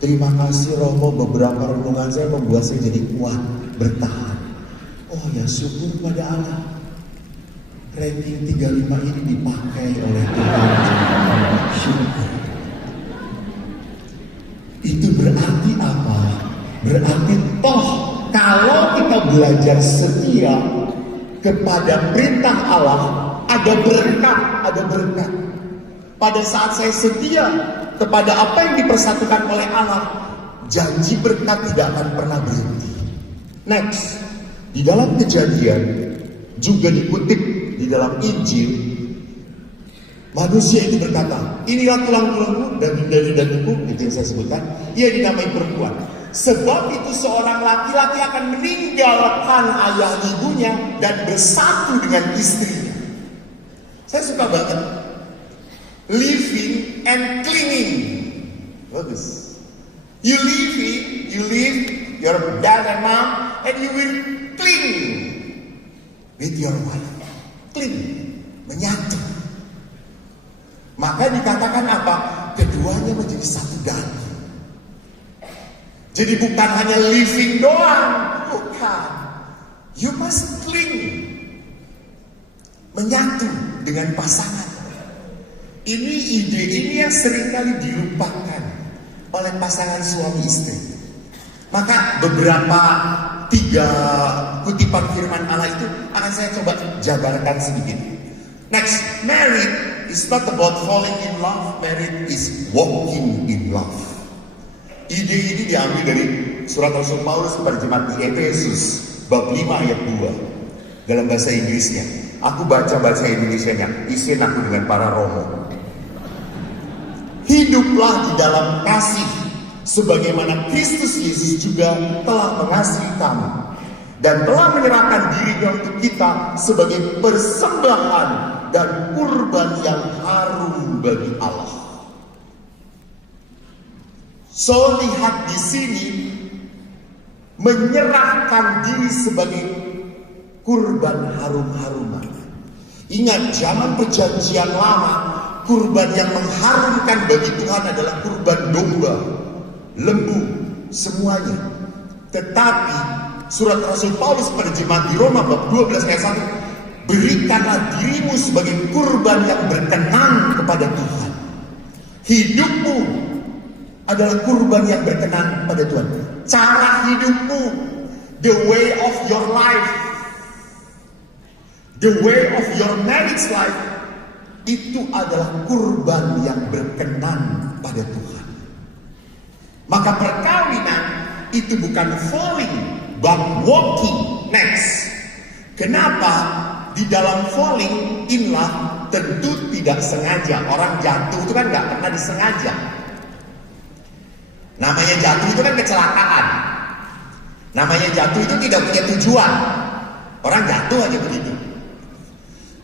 Terima kasih Romo, beberapa renungan saya membuat saya jadi kuat, bertahan. Oh ya, syukur pada Allah. Ranking 35 ini dipakai oleh Tuhan. Syukur. Itu berarti apa? Berarti toh kalau kita belajar setia kepada perintah Allah, ada berkat. Pada saat saya setia kepada apa yang dipersatukan oleh Allah, janji berkat tidak akan pernah berhenti. Next, di dalam Kejadian juga dikutip di dalam Injil, manusia itu berkata, inilah tulang-tulangku dan daging-dagingku, itu yang saya sebutkan. Ia dinamai perempuan. Sebab itu seorang laki-laki akan meninggalkan ayah ibunya dan bersatu dengan istrinya. Saya suka banget. Living and clinging. Bagus. You live your dad and mom, and you will cling with your wife. Cling, menyatu. Maka dikatakan apa? Keduanya menjadi satu daging. Jadi bukan hanya living doang, bukan. You must cling, menyatu dengan pasangan. Ini ide ini yang seringkali dilupakan oleh pasangan suami istri. Maka beberapa 3 kutipan firman Allah itu akan saya coba jabarkan sedikit. Next, married is not about falling in love, married is walking in love. Ide ini diambil dari surat Rasul Paulus kepada jemaat di Efesus bab 5 ayat 2 dalam bahasa Inggrisnya. Aku baca bahasa Indonesianya. Isin aku dengan para Romo. Hiduplah di dalam kasih sebagaimana Kristus Yesus juga telah mengasihi kamu dan telah menyerahkan dirinya untuk kita sebagai persembahan dan kurban yang harum bagi Allah. So lihat di sini menyerahkan diri sebagai kurban harum-haruman. Ingat zaman perjanjian lama, kurban yang mengharumkan bagi Tuhan adalah kurban domba, lembu, semuanya. Tetapi surat Rasul Paulus pada jemaat di Roma bab 12 ayat 1, berikanlah dirimu sebagai kurban yang berkenan kepada Tuhan. Hidupmu adalah kurban yang berkenan pada Tuhan. Cara hidupmu, the way of your life, the way of your marriage life, itu adalah kurban yang berkenan pada Tuhan. Maka perkawinan itu bukan falling, but walking. Next, kenapa di dalam falling in love tentu tidak sengaja. Orang jatuh itu kan nggak pernah disengaja. Namanya jatuh itu kan kecelakaan. Namanya jatuh itu tidak punya tujuan. Orang jatuh aja begitu.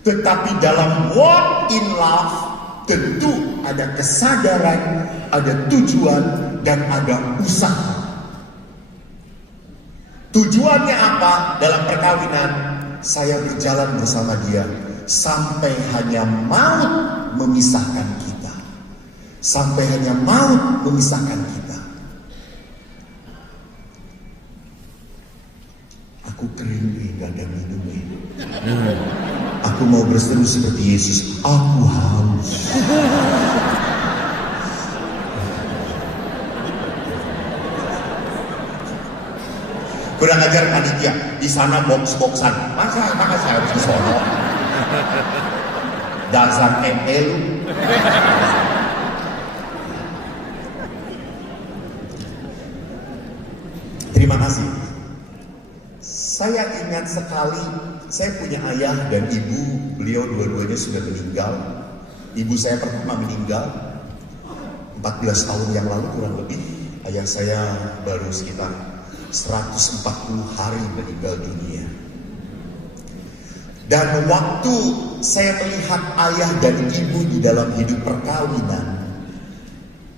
Tetapi dalam walk in love tentu ada kesadaran, ada tujuan, dan ada usaha. Tujuannya apa dalam perkawinan? Saya berjalan bersama dia sampai hanya maut memisahkan kita. Sampai hanya maut memisahkan kita. Aku kering, gak ada minumnya. Aku mau berseru seperti Yesus. Aku haus. Kurang ajar panitia. Di sana box-boxan. Masa saya harus ke sono? Dasar ML. Terima kasih. Saya ingat sekali, saya punya ayah dan ibu, beliau dua-duanya sudah meninggal. Ibu saya pertama meninggal 14 tahun yang lalu kurang lebih. Ayah saya baru sekitar 140 hari meninggal dunia. Dan waktu saya melihat ayah dan ibu di dalam hidup perkawinan,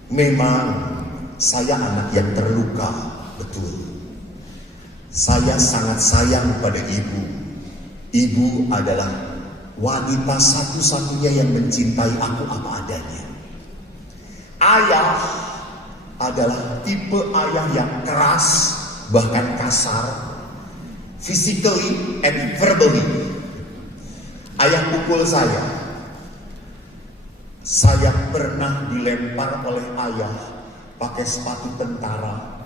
memang saya anak yang terluka, betul. Saya sangat sayang pada ibu. Ibu adalah wanita satu-satunya yang mencintai aku apa adanya. Ayah adalah tipe ayah yang keras, bahkan kasar, physically and verbally. Ayah pukul saya. Saya pernah dilempar oleh ayah pakai sepatu tentara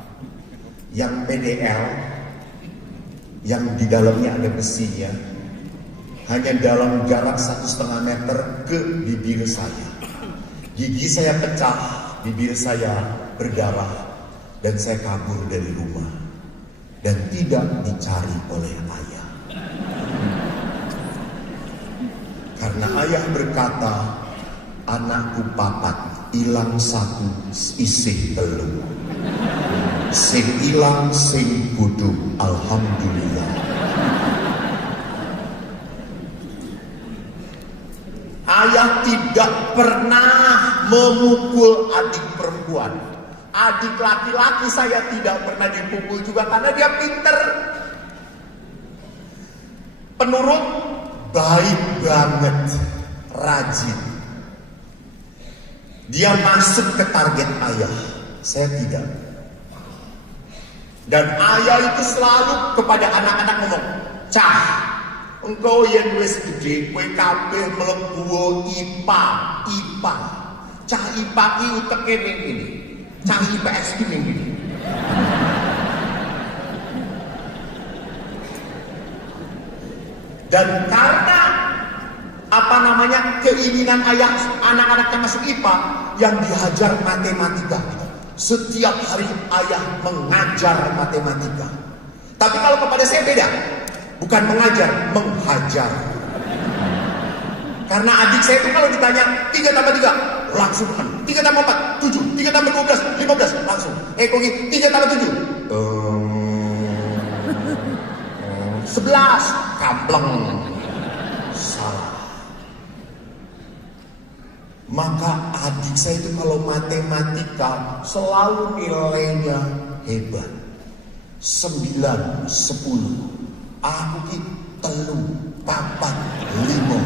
yang PDL, yang di dalamnya ada besinya, hanya dalam jarak 1,5 meter ke bibir saya. Gigi saya pecah, bibir saya berdarah, dan saya kabur dari rumah dan tidak dicari oleh ayah. Karena ayah berkata, anakku papat, ilang satu, isih telu. Sing ilang sing kudu, alhamdulillah. Ayah tidak pernah memukul adik perempuan. Adik laki-laki saya tidak pernah dipukul juga karena dia pinter. Penurut, baik banget, rajin. Dia masuk ke target ayah, saya tidak. Dan ayah itu selalu kepada anak-anak ngomong, "Cah, engkau yang wis gede, kowe kabeh mlebu IPA. Cah IPA ki uteke ning ngene. Cah IPS ki ning ngene." Dan karena keinginan ayah anak-anaknya masuk IPA, yang dihajar matematika. Setiap hari ayah mengajar matematika. Tapi kalau kepada saya beda, bukan mengajar, menghajar. Karena adik saya itu kalau ditanya 3 tambah 3 langsung 3 tambah 4 7, 3 tambah 12 15 langsung. Kogi 3 tambah 7 11 kampleng. Salah. Maka adik saya itu kalau matematika selalu nilainya hebat. 9, 10. Aku ki 3, 4, 5.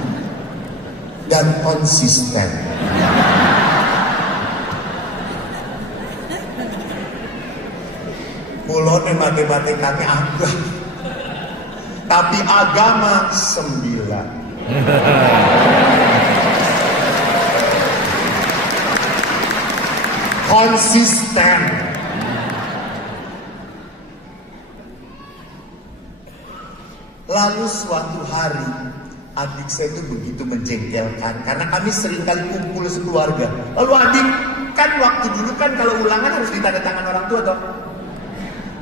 Dan konsisten. Mulane matematikanya agak. Tapi agama 9. Konsisten. Lalu suatu hari adik saya itu begitu menjengkelkan karena kami sering kali kumpul sekeluarga. Lalu adik kan waktu dulu kan kalau ulangan harus ditandatangan orang tua toh.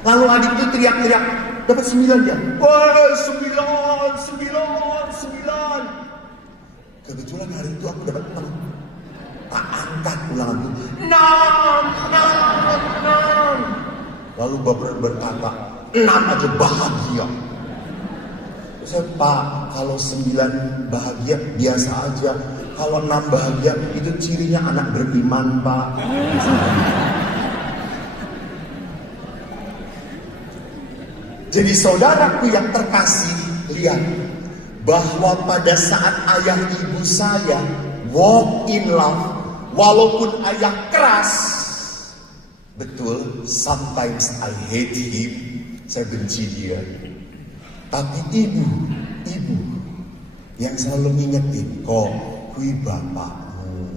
Lalu adik itu teriak-teriak, dapat 9 dia. Wah 9. Kebetulan hari itu aku dapat 6. Tak angkat ulanganku. 6. Lalu bapak berkata, 6 aja bahagia. Saya, Pak, kalau 9 bahagia biasa aja. Kalau 6 bahagia itu cirinya anak beriman, Pak. Jadi saudaraku yang terkasih, lihat bahwa pada saat ayah ibu saya walk in love, walaupun ayah keras, betul, sometimes I hate him, saya benci dia. Tapi ibu yang selalu ngingetin, kok kui bapakmu.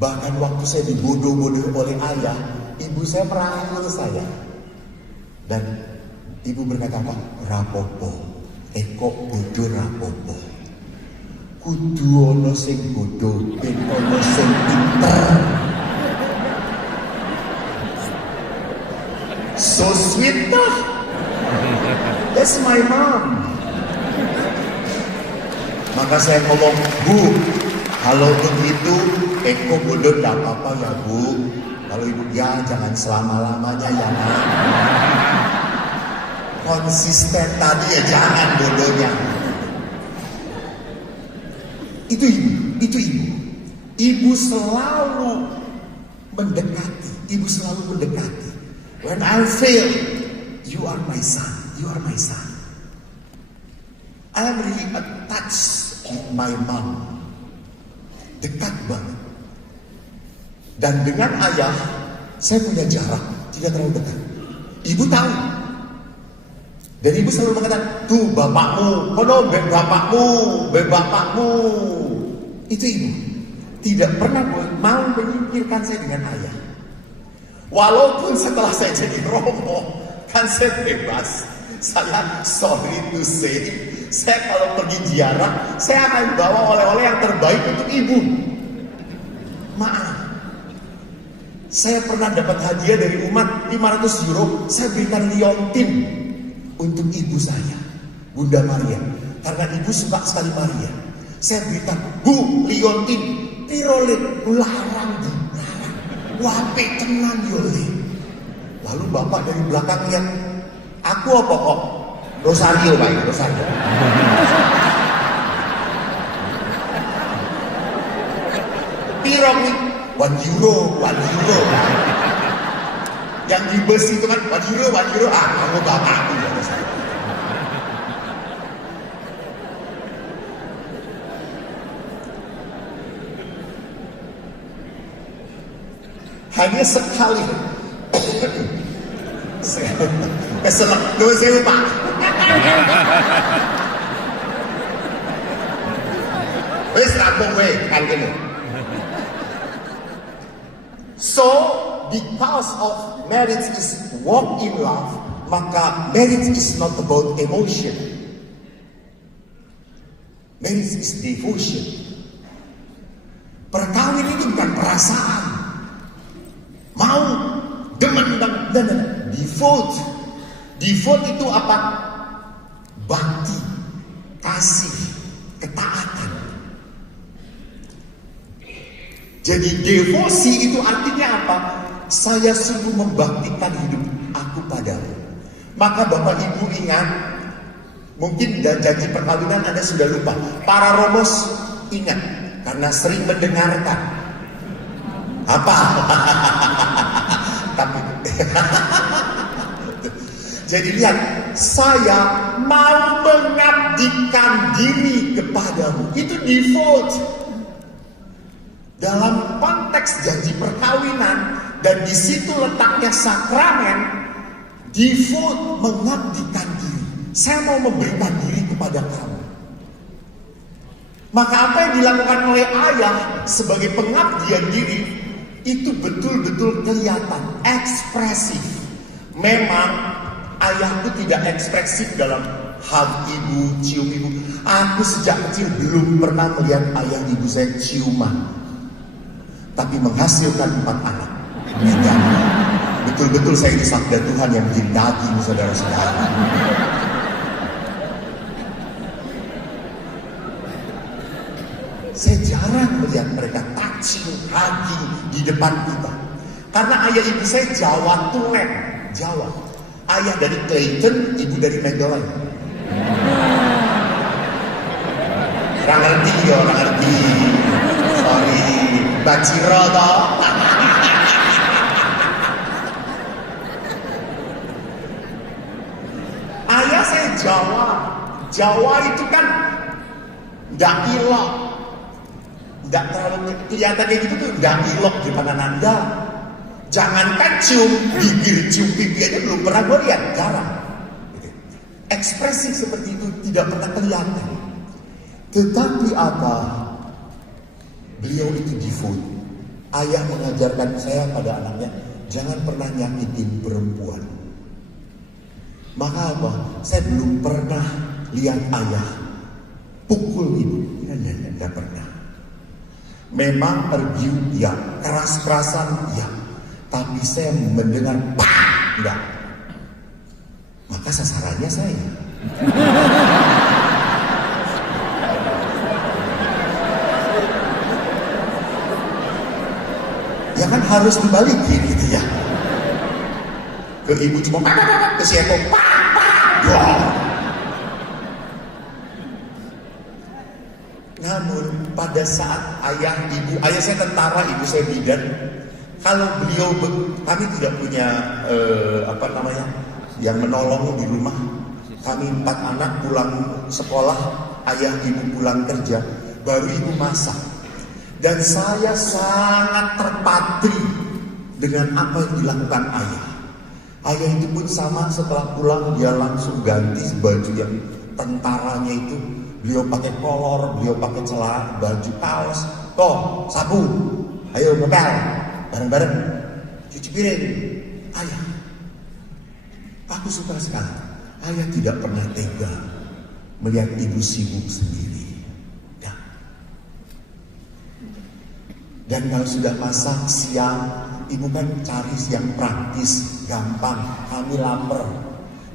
Bahkan waktu saya dibodoh-bodoh oleh ayah, ibu saya merangkul saya. Dan ibu berkata apa? Rapopo, kok bodoh rapopo. Kudu ono sing bodoh, ben ono sing pinter. So sweet toh. That's my mom. Maka saya ngomong, Bu, kalau begitu Eko bodoh tidak apa-apa ya Bu. Kalau ibu, ya jangan selama-lamanya ya nak. Konsisten tadi ya jangan bodohnya. Itu ibu, itu ibu. Ibu selalu mendekati, ibu selalu mendekati. When I fail, you are my son, you are my son. I am really attached with my mom. Dekat banget. Dan dengan ayah, saya punya jarak, tidak terlalu dekat. Ibu tahu. Dan ibu selalu mengatakan, tuh bapakmu, kono bapakmu. Itu ibu. Tidak pernah mau menyingkirkan saya dengan ayah. Walaupun setelah saya jadi romo, kan saya bebas. Saya sorry to say, saya kalau pergi ziarah, saya akan bawa oleh-oleh yang terbaik untuk ibu. Maaf. Saya pernah dapat hadiah dari umat 500 euro, saya berikan liontin untuk ibu saya, Bunda Maria. Karena ibu suka sekali Maria. Saya berikan, Bu, liontin, pirolit, larang, Bu. Wape tenan yole. Lalu bapak dari belakang lihat, aku apa kok? Rosario, Pak, Rosario. Pirong nih, 1 euro. Yang di bus itu kan 1 euro. Ah, kamu bapakku ya Rosario. Hanya sekali keselak dua saya Pak. Wes rampung we kan gini. So because of marriage is walk in love, maka marriage is not about emotion. Marriage is devotion. Perkawin itu bukan perasaan. Mau, demen dan devote. Devote itu apa? Bakti, kasih, ketaatan. Jadi devosi itu artinya apa? Saya sungguh membaktikan hidup aku padamu. Maka Bapak Ibu ingat, mungkin janji perkawinan Anda sudah lupa. Para romos ingat, karena sering mendengarkan. Apa? Tapi jadi lihat, saya mau mengabdikan diri kepadamu. Itu devote. Dalam konteks janji perkawinan dan di situ letaknya sakramen, devote mengabdikan diri. Saya mau memberikan diri kepada kamu. Maka apa yang dilakukan oleh ayah sebagai pengabdian diri itu betul-betul kelihatan, ekspresif. Memang ayahku tidak ekspresif dalam hug ibu, cium ibu. Aku sejak kecil belum pernah melihat ayah ibu saya ciuman. Tapi menghasilkan 4 anak. Betul-betul saya itu sabda Tuhan yang bikin daging, saudara-saudara. Saya jarang melihat mereka touching, hugging di depan kita. Karena ayah ibu saya Jawa tulen, Jawa. Ayah dari Clayton, ibu dari Magelang. Orang ngerti ya, orang ngerti. Sorry, Baciro toh. Ayah saya Jawa. Jawa itu kan nggak ilok. Nggak terlalu kelihatan kayak gitu tuh, nggak ilok di depan Anda. Jangankan cium bibir, cium pipi aja belum pernah gue lihat, jarang. Ekspresi seperti itu tidak pernah kelihatan. Tetapi apa? Beliau itu devote. Ayah mengajarkan saya pada anaknya, jangan pernah nyakitin perempuan. Maka apa? Saya belum pernah lihat ayah pukul ibu. Tidak pernah. Memang tergiur, ya. Keras-kerasan, ya. Tapi saya mendengar, pak, enggak. Maka sasarannya saya. Ya kan harus dibalikin gitu ya. Ke ibu cuma, ke si Eko, pak, Namun pada saat ayah saya tentara, ibu saya bidan. Kalau beliau, kami tidak punya yang menolong di rumah. Kami 4 anak pulang sekolah, ayah ibu pulang kerja, baru ibu masak. Dan saya sangat terpatri dengan apa yang dilakukan ayah. Ayah itu pun sama, setelah pulang dia langsung ganti baju yang tentaranya itu. Beliau pakai kolor, beliau pakai celana, baju kaos. Toh, sapu, ayo ngepel, bareng-bareng, cuci piring. Ayah, aku suka sekali. Ayah tidak pernah tega melihat ibu sibuk sendiri. Dan kalau sudah masak siang, ibu kan cari yang praktis, gampang. Kami lapar.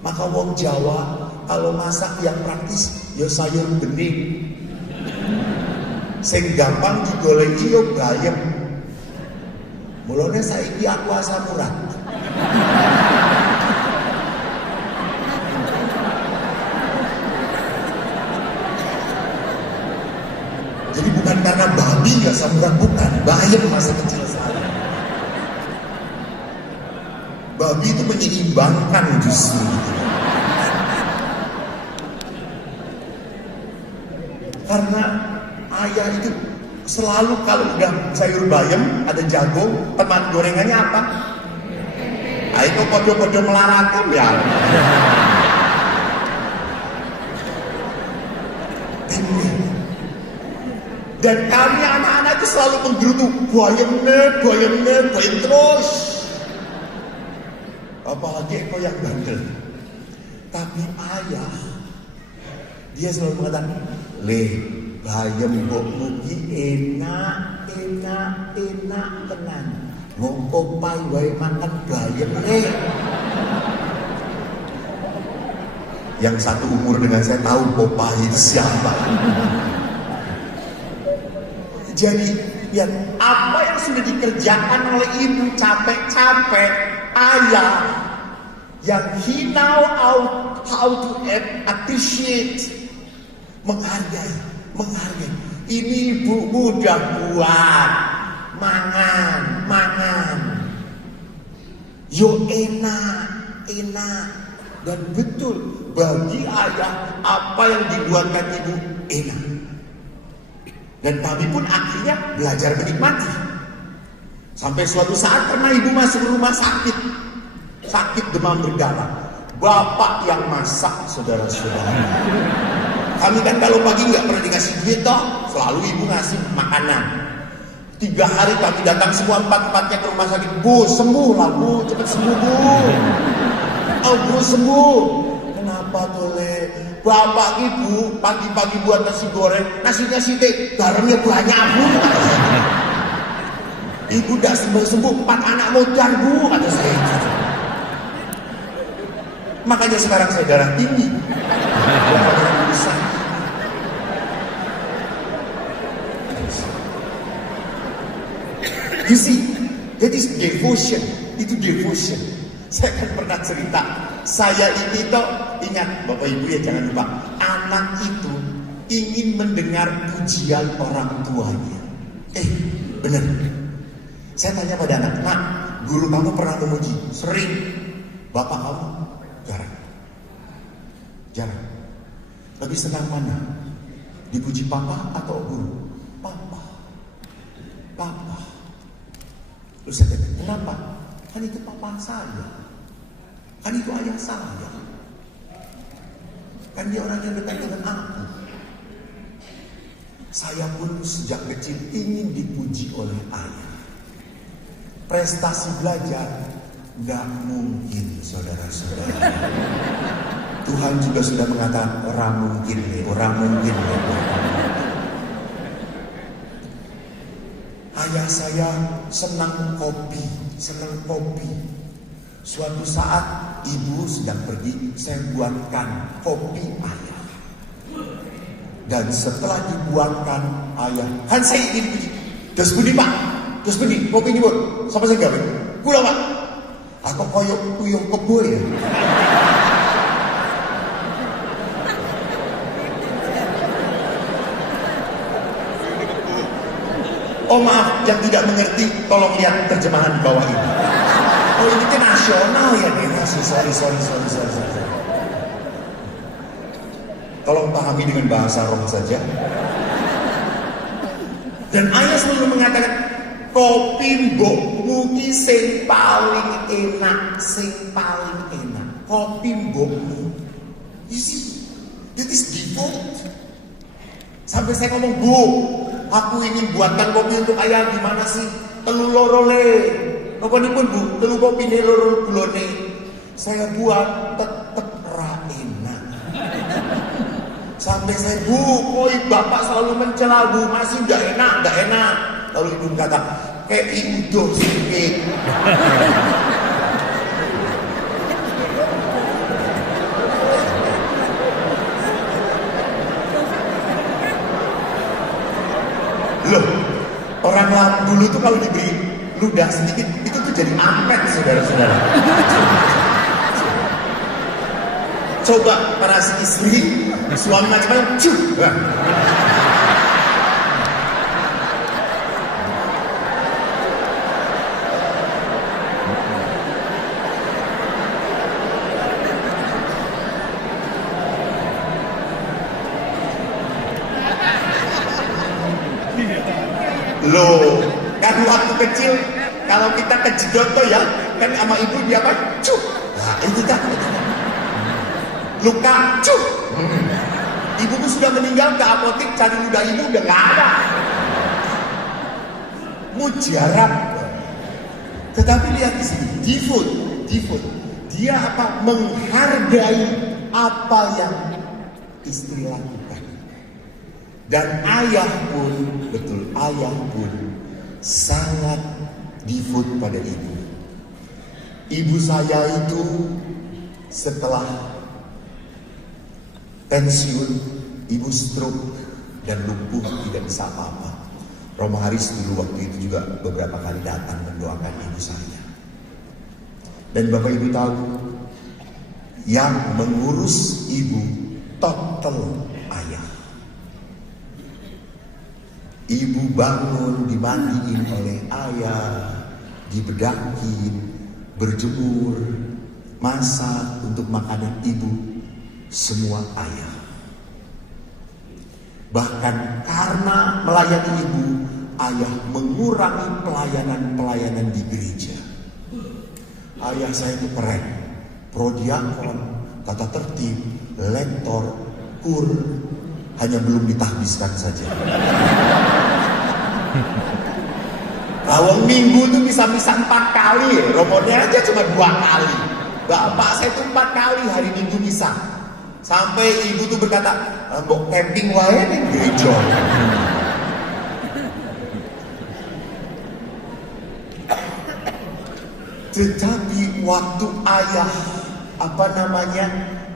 Maka wong Jawa kalau masak yang praktis, ya sayur bening. Sing gampang digoleki yo bayem. Mulane saiki aku asam urat. Jadi bukan karena babi gak asam urat, bukan. Bayem masa kecil saya. Babi itu menyeimbangkan justru. Karena ayah itu selalu kalau udah sayur bayam, ada jagung, teman gorengannya apa? Itu podo-podo melarakan ya. Dan kami anak-anak itu selalu menggerutu, bayam terus. Apalagi kau yang bandel. Tapi ayah, dia selalu mengatakan, le, bayam mbok mugi enak tenan. Wong opai wae makan bayam le. Yang satu umur dengan saya tahu Popeye itu siapa. Jadi ya, apa yang sudah dikerjakan oleh ibu capek-capek, ayah yang he know how to appreciate, menghargai. Ini ibu udah buat mangan. Yo enak. Dan betul bagi ayah apa yang dibuatkan ibu enak. Dan kami pun akhirnya belajar menikmati. Sampai suatu saat pernah ibu masuk rumah sakit demam berdarah. Bapak yang masak, saudara-saudara. Kami kan kalau pagi nggak pernah dikasih duit toh, selalu ibu ngasih makanan. 3 hari kami datang semua 4-4-nya ke rumah sakit. Bu, sembuh lah bu, cepet sembuh bu. Oh bu, sembuh. Kenapa tole? Bapak ibu pagi-pagi buat nasi goreng, nasinya sithik, garamnya banyak bu. Ibu udah sembuh 4 anak modal bu, kata saya. Makanya sekarang saya darah tinggi. You see, that is devotion. Itu devotion. Saya kan pernah cerita, saya ini toh ingat Bapak Ibu ya, jangan lupa, anak itu ingin mendengar pujian orang tuanya. Bener. Saya tanya pada anak, nak, guru kamu pernah memuji? Sering. Bapak kamu? Jarang. Lebih senang mana? Dipuji papa atau guru? Papa. Terus saya tanya, kenapa? Kan itu papa saya. Kan itu ayah saya. Kan dia orang yang dekat dengan aku. Saya pun sejak kecil ingin dipuji oleh ayah. Prestasi belajar gak mungkin, saudara-saudara. Tuhan juga sudah mengatakan orang mungkin. Ayah saya senang kopi. Suatu saat ibu sedang pergi, saya buatkan kopi ayah. Dan setelah dibuatkan ayah, kan saya ingin puji. Terus budi pak, kopi ini buat. Siapa saya gawe? Kula pak. Aku koyok kuyong kebo ya. Oh maaf, yang tidak mengerti tolong lihat terjemahan di bawah ini. Oh ini kan nasional ya nih. Sorry. Tolong pahami dengan bahasa roh saja. Dan ayah selalu mengatakan, kopi mbokmu ki sing paling enak, kopi mbokmu. You see, that is default. Sampai saya ngomong, Bu, aku ingin buatkan kopi untuk ayah, gimana sih? Telu loro le. Napa-nipun Bu, telu kopi ne loro gulone. Saya buat tetep ra enak. Sampai saya, Bu, koi bapak selalu mencela Bu, masih enggak enak. Lalu ibu kata, kayak udah sedikit. Loh, orang dulu tuh kalau diberi ludah sedikit, itu tuh jadi ampet, saudara-saudara. Coba para istri, suami macam-macam, coba. Loh, kan waktu kecil kalau kita kejedot tuh ya, kan sama ibu dia apa? Cuk. Nah, itu kan. Luka, cuk. Ibuku sudah meninggal, ke apotek cari ludah ibu udah nggak ada. Mujarab. Tetapi lihat di sini, default. Dia apa? Menghargai apa yang istri lakukan. Dan ayah pun sangat devote pada ibu. Ibu saya itu setelah pensiun, ibu stroke dan lumpuh, tidak bisa apa-apa. Romo Haris dulu waktu itu juga beberapa kali datang mendoakan ibu saya. Dan Bapak Ibu tahu, yang mengurus ibu total ayah. Ibu bangun dimandiin oleh ayah, dibedakin, berjemur, masak untuk makanan ibu, semua ayah. Bahkan karena melayani ibu, ayah mengurangi pelayanan di gereja. Ayah saya itu keren, prodiakon, tata tertib, lektor, kur, hanya belum ditahbiskan saja. Awal minggu itu bisa 4 kali ya, romonya aja cuma 2 kali. Bapak saya itu 4 kali hari minggu bisa. Sampai ibu tuh berkata, mau camping wae nih gereja. Tetapi waktu ayah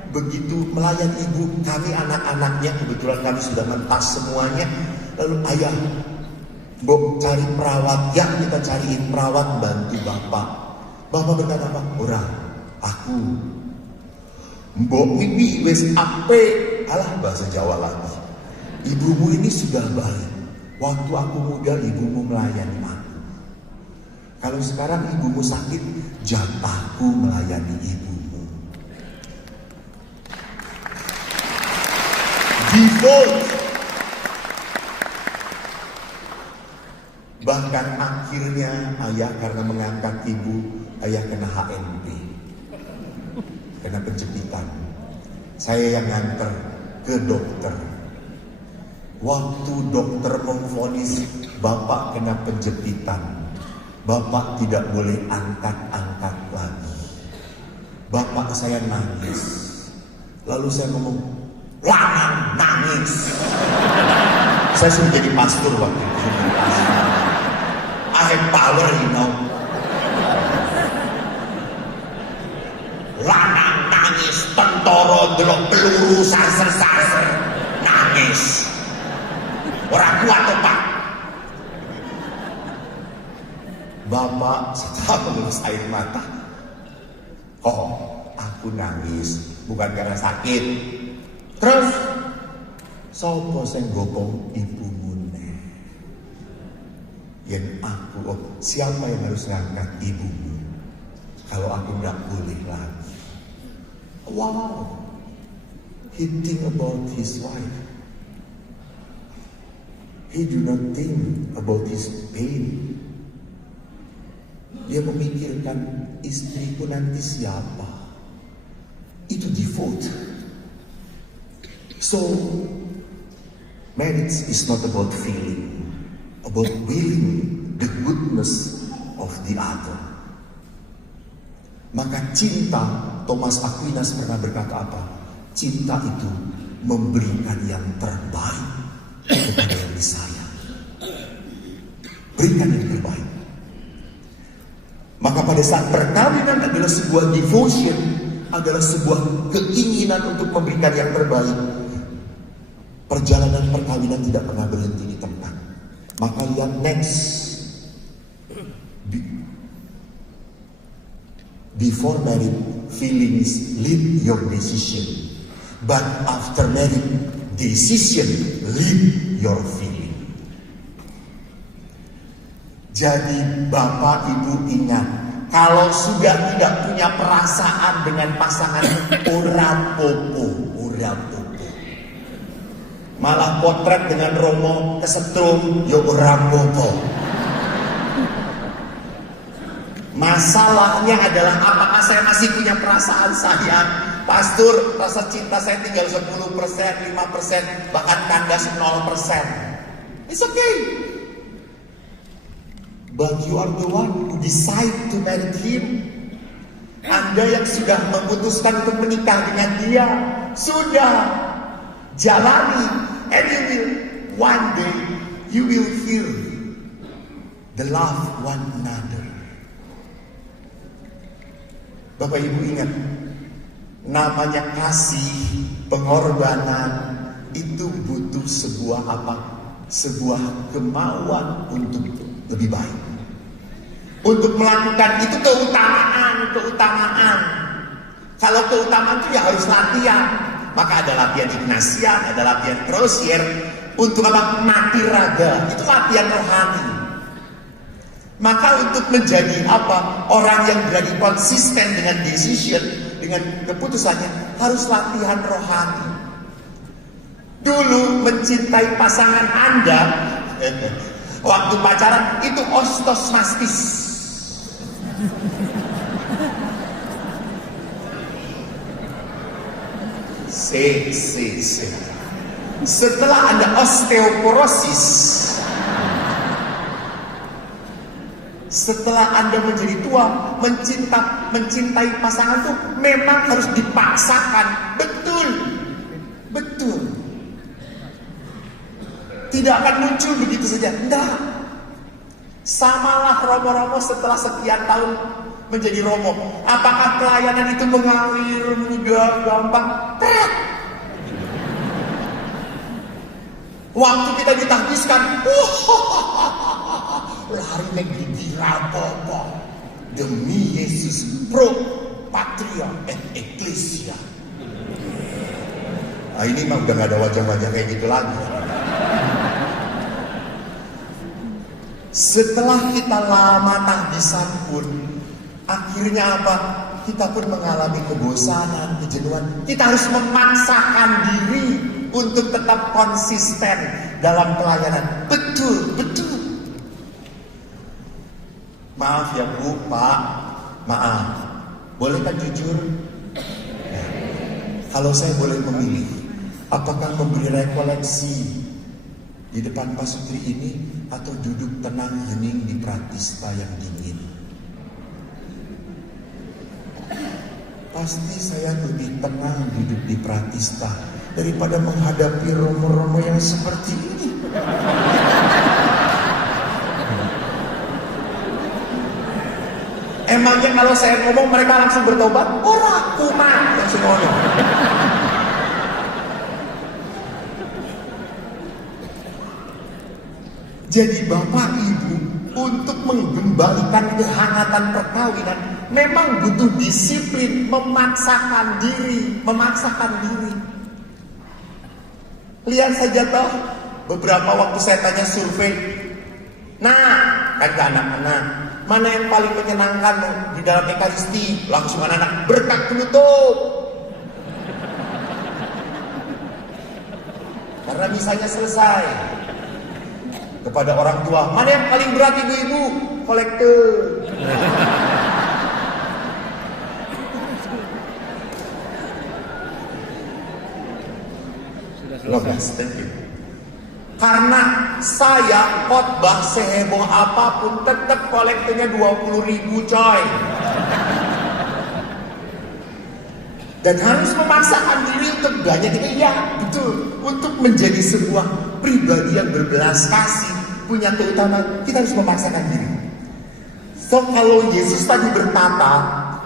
begitu melayani ibu, kami anak-anaknya kebetulan kami sudah mentas semuanya. Lalu ayah, Mbok cari perawat, ya kita cariin perawat bantu bapak. Bapak berkata apa? Ora, aku Mbok mimpi wis ape, alah bahasa Jawa lagi. Ibumu ini sudah balik. Waktu aku muda ibumu melayani aku. Kalau sekarang ibumu sakit, jatahku melayani ibumu. Default. Bahkan akhirnya ayah karena mengangkat ibu, ayah kena HNP, kena penjepitan. Saya yang nganter ke dokter. Waktu dokter memvonis bapak kena penjepitan, bapak tidak boleh angkat-angkat lagi. Bapak saya nangis. Lalu saya ngomong, lanang nangis. Saya sudah jadi pastor waktu itu. I have power, you know. Lanang nangis, tentara delok peluru saser-saser nangis. Orang kuat tuh Pak. Bapak setelah mengelus air mata, oh aku nangis bukan karena sakit. Terus sopo sing gopong ibumu ne? yang aku, siapa yang harus ngangkat ibumu kalau aku nggak boleh lagi? Wow, he think about his wife. He do not think about his pain. Dia memikirkan istriku nanti siapa. Itu default. So, marriage is not about feeling, about willing the goodness of the other. Maka cinta, Thomas Aquinas pernah berkata apa? Cinta itu memberikan yang terbaik kepada yang disayang. Berikan yang terbaik. Maka pada saat perkawinan adalah sebuah devotion, adalah sebuah keinginan untuk memberikan yang terbaik, perjalanan perkawinan tidak pernah berhenti di tempat. Maka lihat next. Before married, feelings lead your decision. But after married, decision lead your feeling. Jadi Bapak Ibu ingat, kalau sudah tidak punya perasaan dengan pasangan, ora popo. Malah potret dengan Romo kesetrum, ya ora popo. Masalahnya adalah apakah saya masih punya perasaan sayang? Pastor, rasa cinta saya tinggal 10%, 5%, bahkan kandas 0%. It's okay. But you are the one who decide to marry him. Anda yang sudah memutuskan untuk menikah dengan dia, sudah jalani, and you will one day you will feel the love one another. Bapak Ibu ingat, namanya kasih, pengorbanan itu butuh sebuah apa? Sebuah kemauan untuk lebih baik. Untuk melakukan itu keutamaan. Kalau keutamaan itu ya harus latihan. Maka ada latihan Ignatian, ada latihan Crosier. Untuk apa? Mati raga. Itu latihan rohani. Maka untuk menjadi apa? Orang yang berani konsisten dengan decision, dengan keputusannya, harus latihan rohani. Dulu mencintai pasangan Anda waktu pacaran itu ostos mastis. Setelah Anda osteoporosis, setelah Anda menjadi tua, mencintai pasangan itu memang harus dipaksakan. Betul. Tidak akan muncul begitu saja. Enggak. Samalah Romo-Romo setelah sekian tahun menjadi Romo. Apakah pelayanan itu mengalir, mudah, gampang? Waktu kita ditahbiskan, lari negeri rapopo demi Yesus, pro patria et ecclesia. Nah, ini mah udah gak ada wajah-wajah kayak gitu lagi. Setelah kita lama tahbisan pun, akhirnya apa? Kita pun mengalami kebosanan, kejenuhan. Kita harus memaksakan diri untuk tetap konsisten dalam pelayanan. Betul. Maaf ya Bu, Pak, maaf. Boleh kan jujur? Ya. Kalau saya boleh memilih, apakah memberi rekoleksi di depan pasutri ini atau duduk tenang hening di pratista yang dingin? Pasti saya lebih tenang duduk di pratista daripada menghadapi romo-romo yang seperti ini. Emangnya kalau saya ngomong mereka langsung bertobat? Ora kumat langsung ngomong. Jadi Bapak Ibu, untuk mengembalikan kehangatan perkawinan memang butuh disiplin, memaksakan diri. Lihat saja toh, beberapa waktu saya tanya survei. Nah, kan ke anak-anak, mana yang paling menyenangkan di dalam Ekaristi? Langsung anak-anak berkat penutup. Karena misalnya selesai. Kepada orang tua, mana yang paling berat ibu-ibu? Kolektor. Thank you. Karena saya khotbah seheboh apapun tetap kolektornya 20.000 coy. Dan harus memaksakan diri untuk banyak itu, ya betul. Untuk menjadi sebuah pribadi yang berbelas kasih, punya keutamaan, kita harus memaksakan diri. So kalau Yesus tadi berkata,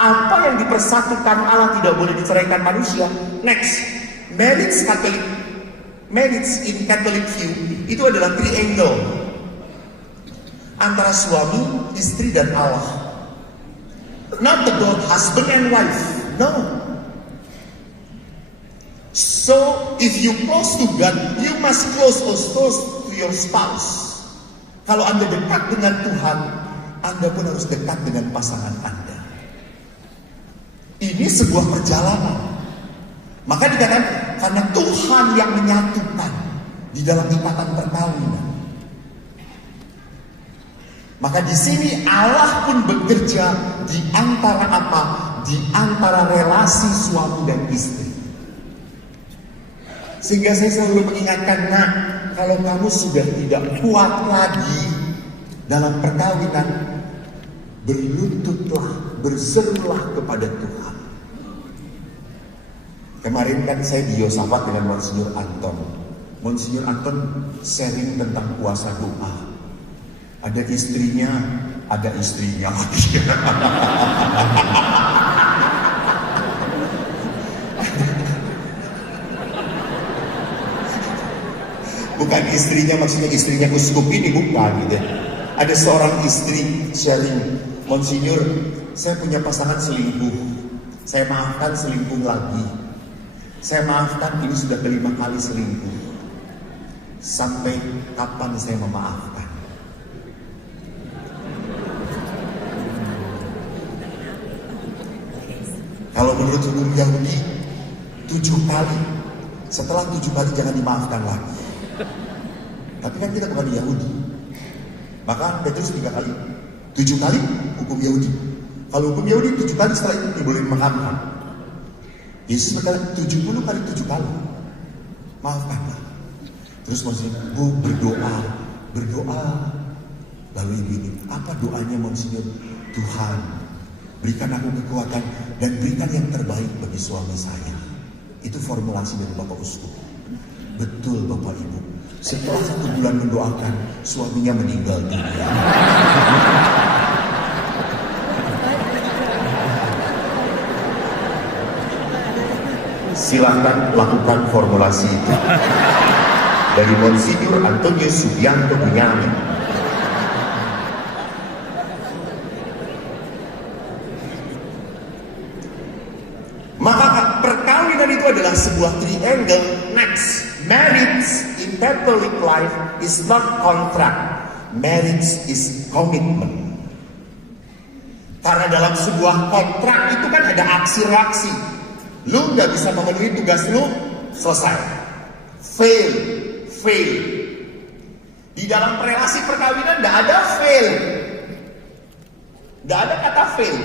apa yang dipersatukan Allah tidak boleh diceraikan manusia. Next, marriage in Catholic view itu adalah triangle antara suami, istri, dan Allah. Not the God, husband and wife. No. So if you close to God, you must close also to your spouse. Kalau Anda dekat dengan Tuhan, Anda pun harus dekat dengan pasangan Anda. Ini sebuah perjalanan. Maka dikatakan karena Tuhan yang menyatukan di dalam ikatan perkawinan. Maka di sini Allah pun bekerja di antara apa? Di antara relasi suami dan istri. Sehingga saya selalu mengingatkan, nah, kalau kamu sudah tidak kuat lagi dalam perkawinan, berlututlah, berserulah kepada Tuhan. Kemarin kan saya di Yosafat dengan Monsinyur Anton. Monsinyur Anton sharing tentang puasa doa. Ada istrinya lagi. Bukan istrinya, maksudnya istrinya uskup ini, bukan gitu. Ada seorang istri sharing, Monsinyur, saya punya pasangan selingkuh. Saya maafkan, selingkuh lagi. Saya maafkan, ini sudah kelima kali selingkuh. Sampai kapan saya memaafkan? Kalau menurut hukum Yahudi 7 kali. Setelah 7 kali jangan dimaafkan lagi. Tapi kan kita bukan Yahudi. Maka Petrus 3 kali. 7 kali hukum Yahudi. Kalau hukum Yahudi 7 kali setelah itu boleh dimaafkan. Yesus berkata 70 kali 7 kali. Maafkanlah. Terus Monsinyur, Bu, berdoa. Lalu ini, apa doanya Monsinyur? Tuhan, berikan aku kekuatan dan berikan yang terbaik bagi suami saya. Itu formulasi dari Bapak Uskup. Betul Bapak Ibu. Setelah 1 bulan mendoakan, suaminya meninggal dunia. Silakan lakukan formulasi itu. Dari Monsinyur Antonius Subianto Bunyamin. Maka perkawinan itu adalah sebuah triangle. Next, marriage in Catholic life is not contract. Marriage is commitment. Karena dalam sebuah kontrak itu kan ada aksi reaksi. Lu nggak bisa memenuhi tugas lu, selesai. Fail. Di dalam relasi perkawinan nggak ada fail. Nggak ada kata fail.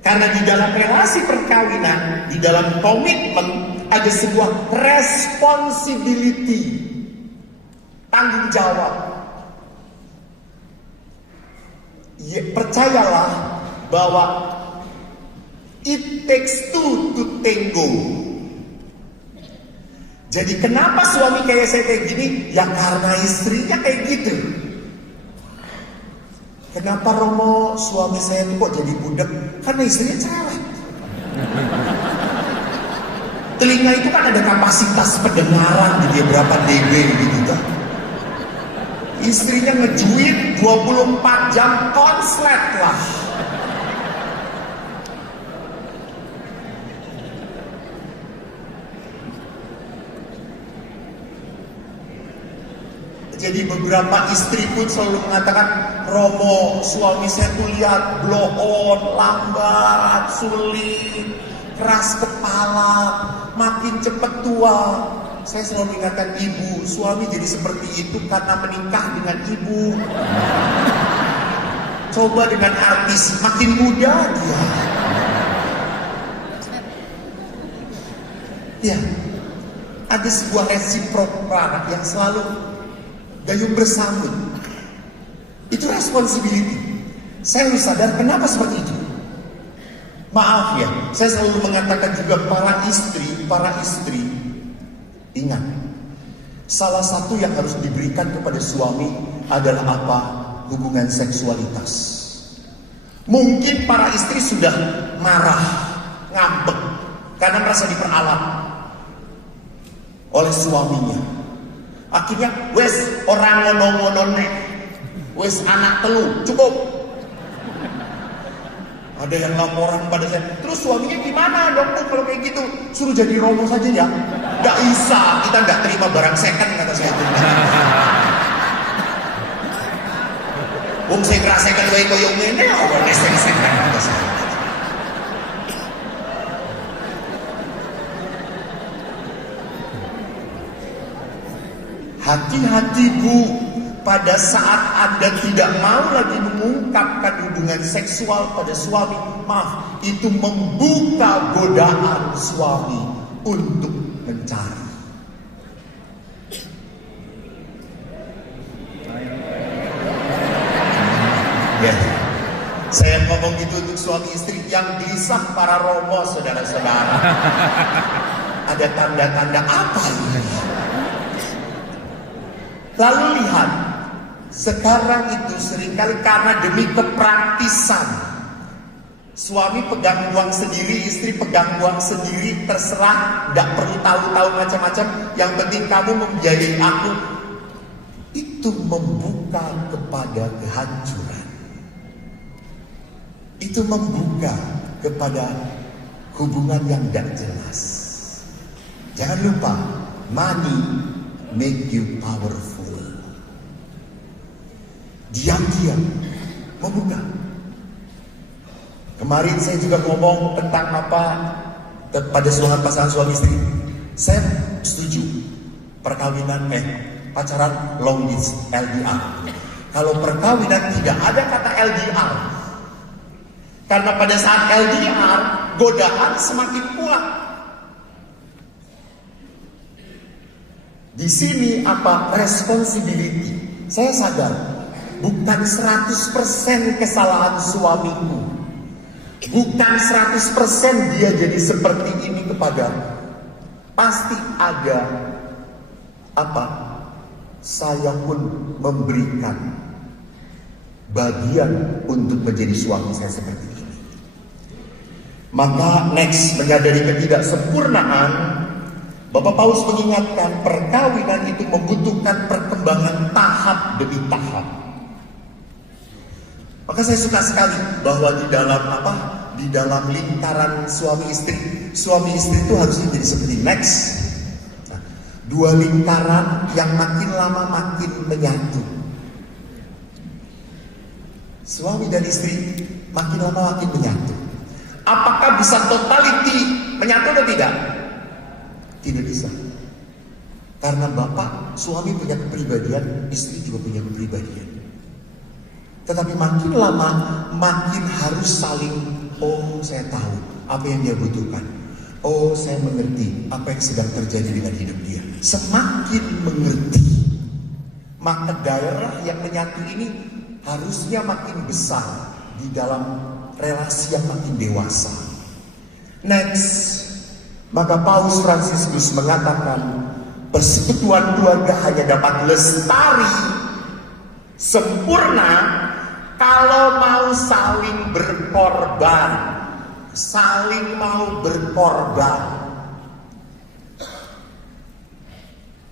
Karena di dalam relasi perkawinan, di dalam komitmen, ada sebuah responsibility, tanggung jawab. Ya, percayalah bahwa it takes two to tango. Jadi kenapa suami kayak saya kayak gini? Ya karena istrinya kayak gitu. Kenapa Romo suami saya ini kok jadi budak? Karena istrinya cerewet. Telinga itu kan ada kapasitas pendengaran gitu ya, berapa dB gitu. Istrinya ngejuit 24 jam konslet lah. Jadi beberapa istri pun selalu mengatakan, Romo, suami saya tuh lihat blow on, lambat, sulit, keras kepala, makin cepat tua. Saya selalu ingatkan ibu, suami jadi seperti itu karena menikah dengan ibu. Coba dengan artis, makin muda dia. Ya, ada sebuah reciprocal yang selalu gayung bersambut. Itu responsibility. Saya harus sadar kenapa seperti itu. Maaf ya, saya selalu mengatakan juga para istri, ingat, salah satu yang harus diberikan kepada suami adalah apa? Hubungan seksualitas. Mungkin para istri sudah marah, ngambek, karena merasa diperalat oleh suaminya. Akhirnya, wes orang ngono-ngono nek, wes anak telu, cukup. Ada yang laporan pada saya, terus suaminya gimana dokter kalau kayak gitu? Suruh jadi Romo saja ya. Gak bisa, kita gak terima barang second kata saya itu. Wong saya ngerasakan wae koyo ngene, orang second kata saya. Hati-hati Bu, pada saat Anda tidak mau lagi mengungkapkan hubungan seksual pada suami, maaf, itu membuka godaan suami untuk mencari. Ya, saya ngomong gitu untuk suami istri yang gelisah para Romo, saudara-saudara. Ada tanda-tanda apa ini? Lalu lihat, sekarang itu seringkali karena demi kepraktisan, suami pegang uang sendiri, istri pegang uang sendiri, terserah, gak perlu tahu-tahu macam-macam, yang penting kamu membiayai aku. Itu membuka kepada kehancuran. Itu membuka kepada hubungan yang gak jelas. Jangan lupa, money make you powerful. Diam-diam membuka. Kemarin saya juga ngomong tentang apa pada pasangan suami istri. Saya setuju perkawinan pacaran long distance LDR. Kalau perkawinan tidak ada kata LDR. Karena pada saat LDR godaan semakin kuat. Di sini apa? Responsibility. Saya sadar bukan 100% kesalahan suamiku. Bukan 100% dia jadi seperti ini kepadamu. Pasti ada apa? Saya pun memberikan bagian untuk menjadi suami saya seperti ini. Maka next, menyadari ketidaksempurnaan, Bapak Paulus mengingatkan perkawinan itu membutuhkan perkembangan tahap demi tahap. Maka saya suka sekali bahwa di dalam lingkaran suami istri itu harusnya jadi seperti next. Nah, dua lingkaran yang makin lama makin menyatu. Suami dan istri makin lama makin menyatu. Apakah bisa totality menyatu atau tidak? Tidak bisa. Karena suami punya kepribadian, istri juga punya kepribadian. Tetapi makin lama makin harus saling, oh saya tahu apa yang dia butuhkan. Oh saya mengerti apa yang sedang terjadi dengan hidup dia. Semakin mengerti, maka daerah yang menyatu ini harusnya makin besar di dalam relasi yang makin dewasa. Next, maka Paus Fransiskus mengatakan persekutuan keluarga hanya dapat lestari sempurna kalau mau saling berkorban, saling mau berkorban.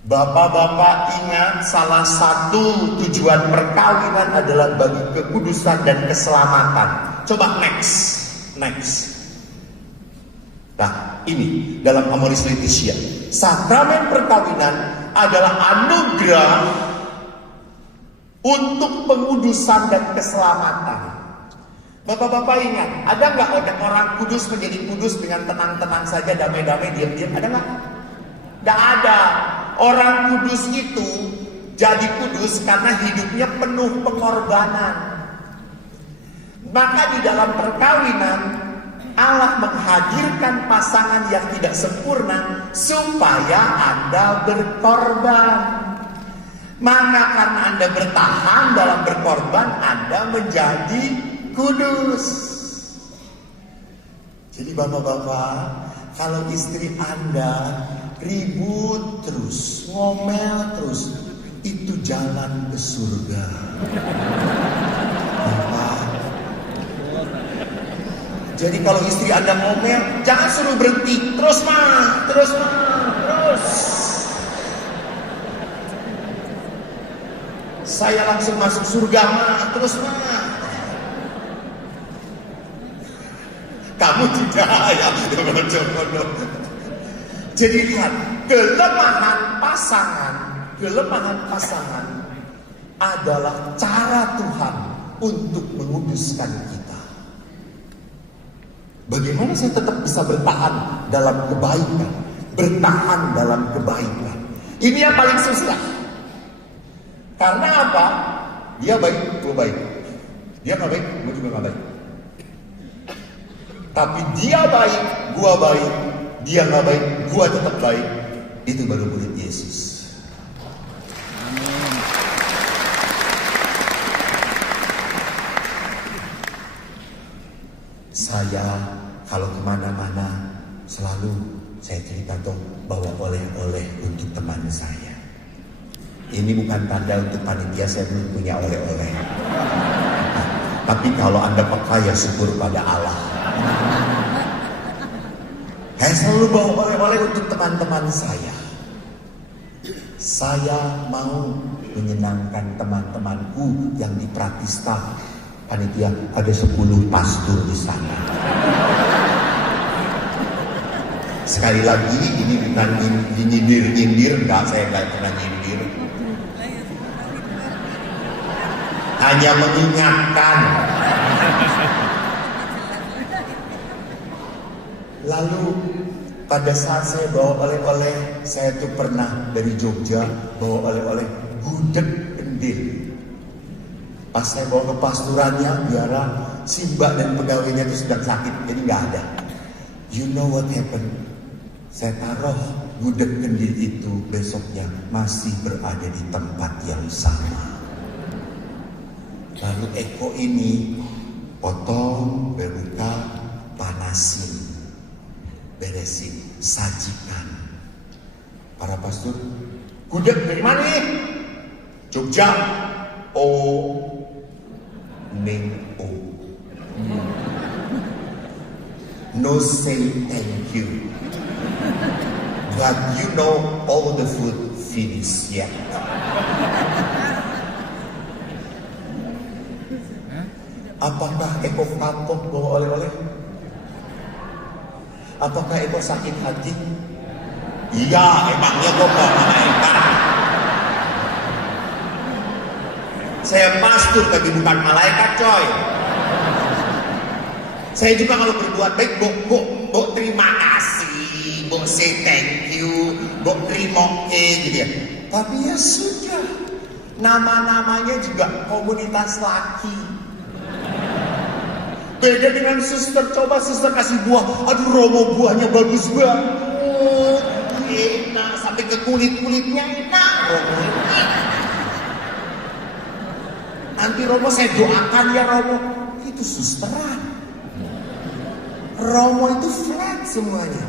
Bapak-bapak ingat, salah satu tujuan perkawinan adalah bagi kekudusan dan keselamatan. Coba next. Nah, ini dalam Amoris Laetitia. Sakramen perkawinan adalah anugerah untuk pengudusan dan keselamatan. Bapak-bapak ingat, ada nggak orang kudus menjadi kudus dengan tenang-tenang saja, damai-damai, diam-diam? Ada nggak? Nggak ada. Orang kudus itu jadi kudus karena hidupnya penuh pengorbanan. Maka di dalam perkawinan, Allah menghadirkan pasangan yang tidak sempurna supaya Anda berkorban. Maka karena Anda bertahan dalam berkorban, Anda menjadi kudus. Jadi bapak-bapak, kalau istri Anda ribut terus, ngomel terus, itu jalan ke surga. Bapak. Jadi kalau istri Anda ngomel, jangan suruh berhenti, terus. Saya langsung masuk surga terus. Kamu tidak ya. Jadi lihat, kelemahan pasangan adalah cara Tuhan untuk menguduskan kita. Bagaimana saya tetap bisa bertahan dalam kebaikan? Ini yang paling susah. Karena apa? Dia baik, gue baik. Dia gak baik, gue juga gak baik. Tapi dia baik, gue baik. Dia gak baik, gue tetap baik. Itu baru murid Yesus. Saya kalau kemana-mana selalu saya cerita dong, bawa oleh-oleh untuk teman saya. Ini bukan tanda untuk panitia saya belum punya oleh-oleh. Tapi kalau Anda peka ya syukur pada Allah. Saya selalu bawa oleh-oleh untuk teman-teman saya. Saya mau menyenangkan teman-temanku yang di Pratista. Panitia ada 10 pastor di sana. Sekali lagi ini bukan nyindir, enggak, saya enggak pernah nyindir. Hanya mengingatkan. Lalu pada saat saya bawa oleh-oleh, saya tuh pernah dari Jogja bawa oleh-oleh gudeg kendil. Pas saya bawa ke pasturannya, biara si mbak dan pegawainya itu sedang sakit, jadi nggak ada. You know what happened? Saya taruh gudeg kendil itu, besoknya masih berada di tempat yang sama. Lalu Eko ini potong, berbuka, panasin, beresin, sajikan. Para pastor, gudeg dari mana nih? Jogja. Oh, Ning O. No say thank you. But you know all the food finished yet. Apakah Eko kapok bawa oleh-oleh? Apakah Eko sakit hati? Iya, emangnya kok bawa malaikat. Saya pastor tapi bukan malaikat, coy. Saya juga kalau berbuat baik, Bok terima kasih, Bok say thank you, Bok terima gitu ya. Tapi ya sudah, nama-namanya juga komunitas laki. Beda dengan suster, coba suster kasih buah, aduh Romo buahnya bagus banget, enak, sampai ke kulit-kulitnya enak, Romo. Nanti Romo saya doakan ya Romo, itu susteran. Romo itu flat semuanya.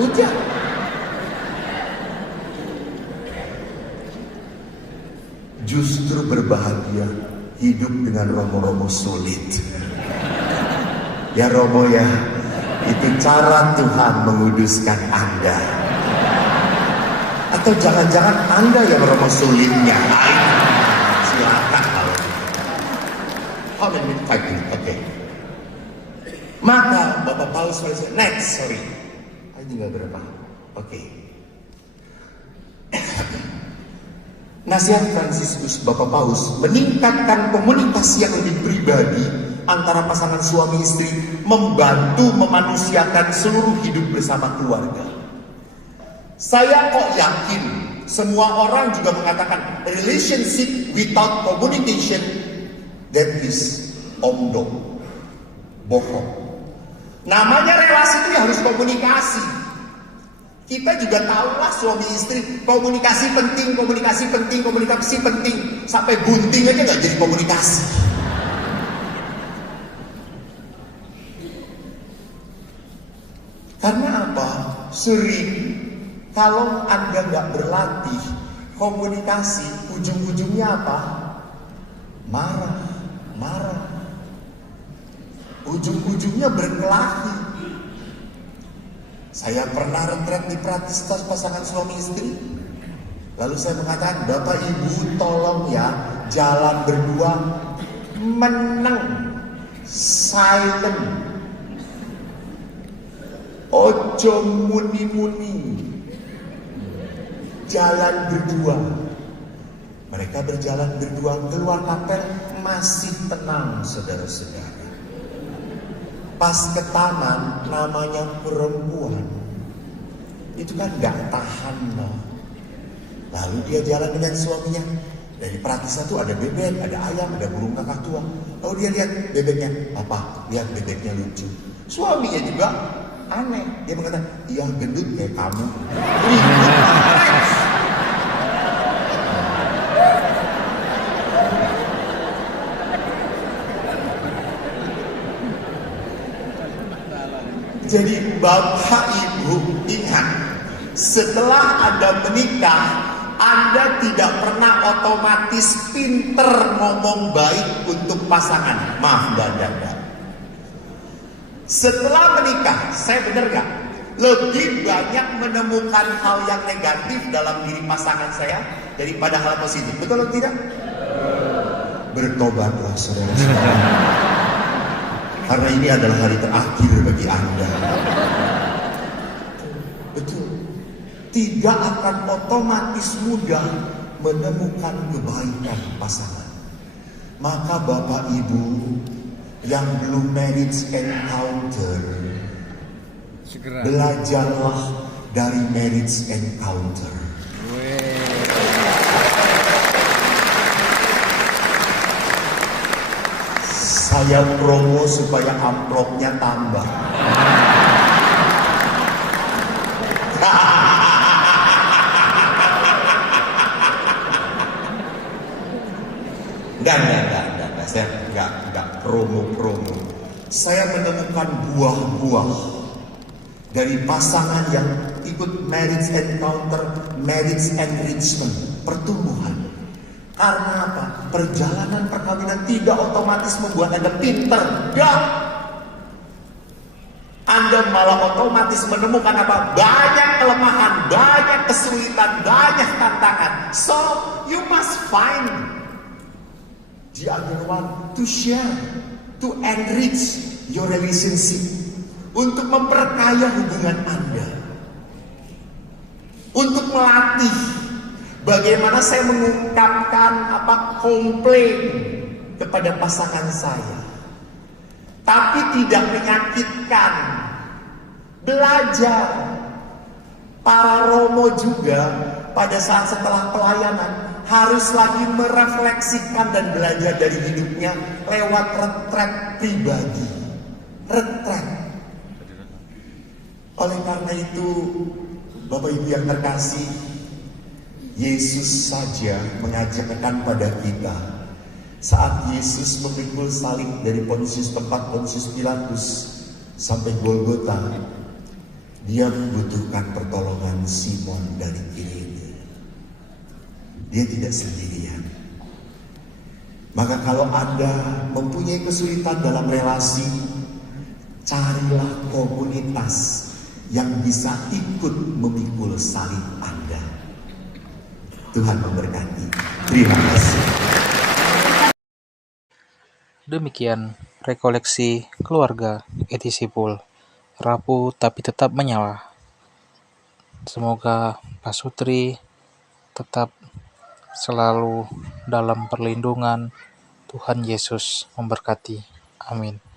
Udah. Justru berbahagia hidup dengan Romo-Romo sulit. Ya Romo ya, itu cara Tuhan menguduskan Anda. Atau jangan-jangan Anda yang Romo sulitnya. Silakan kalau how many fighting? Oke. Maka Bapak Paulus next, sorry. Ini tinggal berapa? Oke. Nasihat Fransiskus Bapak Paus meningkatkan komunikasi yang lebih pribadi antara pasangan suami istri, membantu memanusiakan seluruh hidup bersama keluarga. Saya kok yakin semua orang juga mengatakan relationship without communication, that is omdom, bohong. Namanya relasi itu ya harus komunikasi. Kita juga tahulah suami istri, komunikasi penting, komunikasi penting, komunikasi penting. Sampai bunting aja gak jadi komunikasi. Karena apa? Sering kalau Anda gak berlatih komunikasi, ujung-ujungnya apa? Marah. Ujung-ujungnya berkelahi. Saya pernah retret di praktis pasangan suami istri. Lalu saya mengatakan, Bapak Ibu tolong ya, jalan berdua meneng, silent, ojo muni-muni, jalan berdua. Mereka berjalan berdua keluar kapel masih tenang, saudara-saudara. Pas ke taman, namanya perempuan itu kan gak tahan loh. Lalu dia jalan dengan suaminya. Dari praktis itu ada bebek, ada ayam, ada burung kakak tua. Lalu dia lihat bebeknya, apa? Lihat bebeknya lucu. Suaminya juga aneh. Dia mengatakan, iya gendut kayak kamu. Jadi Bapak Ibu ingat, setelah Anda menikah, Anda tidak pernah otomatis pinter ngomong baik untuk pasangan. Maaf Anda. Setelah menikah, saya benar gak? Lebih banyak menemukan hal yang negatif dalam diri pasangan saya daripada hal positif. Betul atau tidak? Bertobatlah saudara-saudara. Karena ini adalah hari terakhir bagi Anda. Betul. Tidak akan otomatis mudah menemukan kebaikan pasangan. Maka Bapak Ibu yang belum marriage encounter, belajarlah dari marriage encounter. Saya promo supaya amplopnya tambah. Enggak. Saya enggak promo. Saya menemukan buah-buah dari pasangan yang ikut marriage encounter, marriage enrichment, pertumbuhan. Karena apa? Perjalanan perkawinan tidak otomatis membuat Anda pintar. Enggak. Anda malah otomatis menemukan apa? Banyak kelemahan, banyak kesulitan, banyak tantangan. So, you must find the other one to share, to enrich your relationship, untuk memperkaya hubungan Anda, untuk melatih bagaimana saya mengungkapkan komplain kepada pasangan saya, tapi tidak menyakitkan. Belajar. Para romo juga pada saat setelah pelayanan harus lagi merefleksikan dan belajar dari hidupnya lewat retret pribadi. Retret. Oleh karena itu, Bapak Ibu yang terkasih, Yesus saja mengajarkan pada kita saat Yesus memikul salib dari Pontius Pilatus sampai Golgota. Dia membutuhkan pertolongan Simon dari Kirene. Dia tidak sendirian. Maka kalau Anda mempunyai kesulitan dalam relasi, carilah komunitas yang bisa ikut memikul salib Anda. Tuhan memberkati. Terima kasih. Demikian rekoleksi keluarga edisi Full. Rapuh tapi tetap menyala. Semoga Pak Sutri tetap selalu dalam perlindungan Tuhan Yesus memberkati. Amin.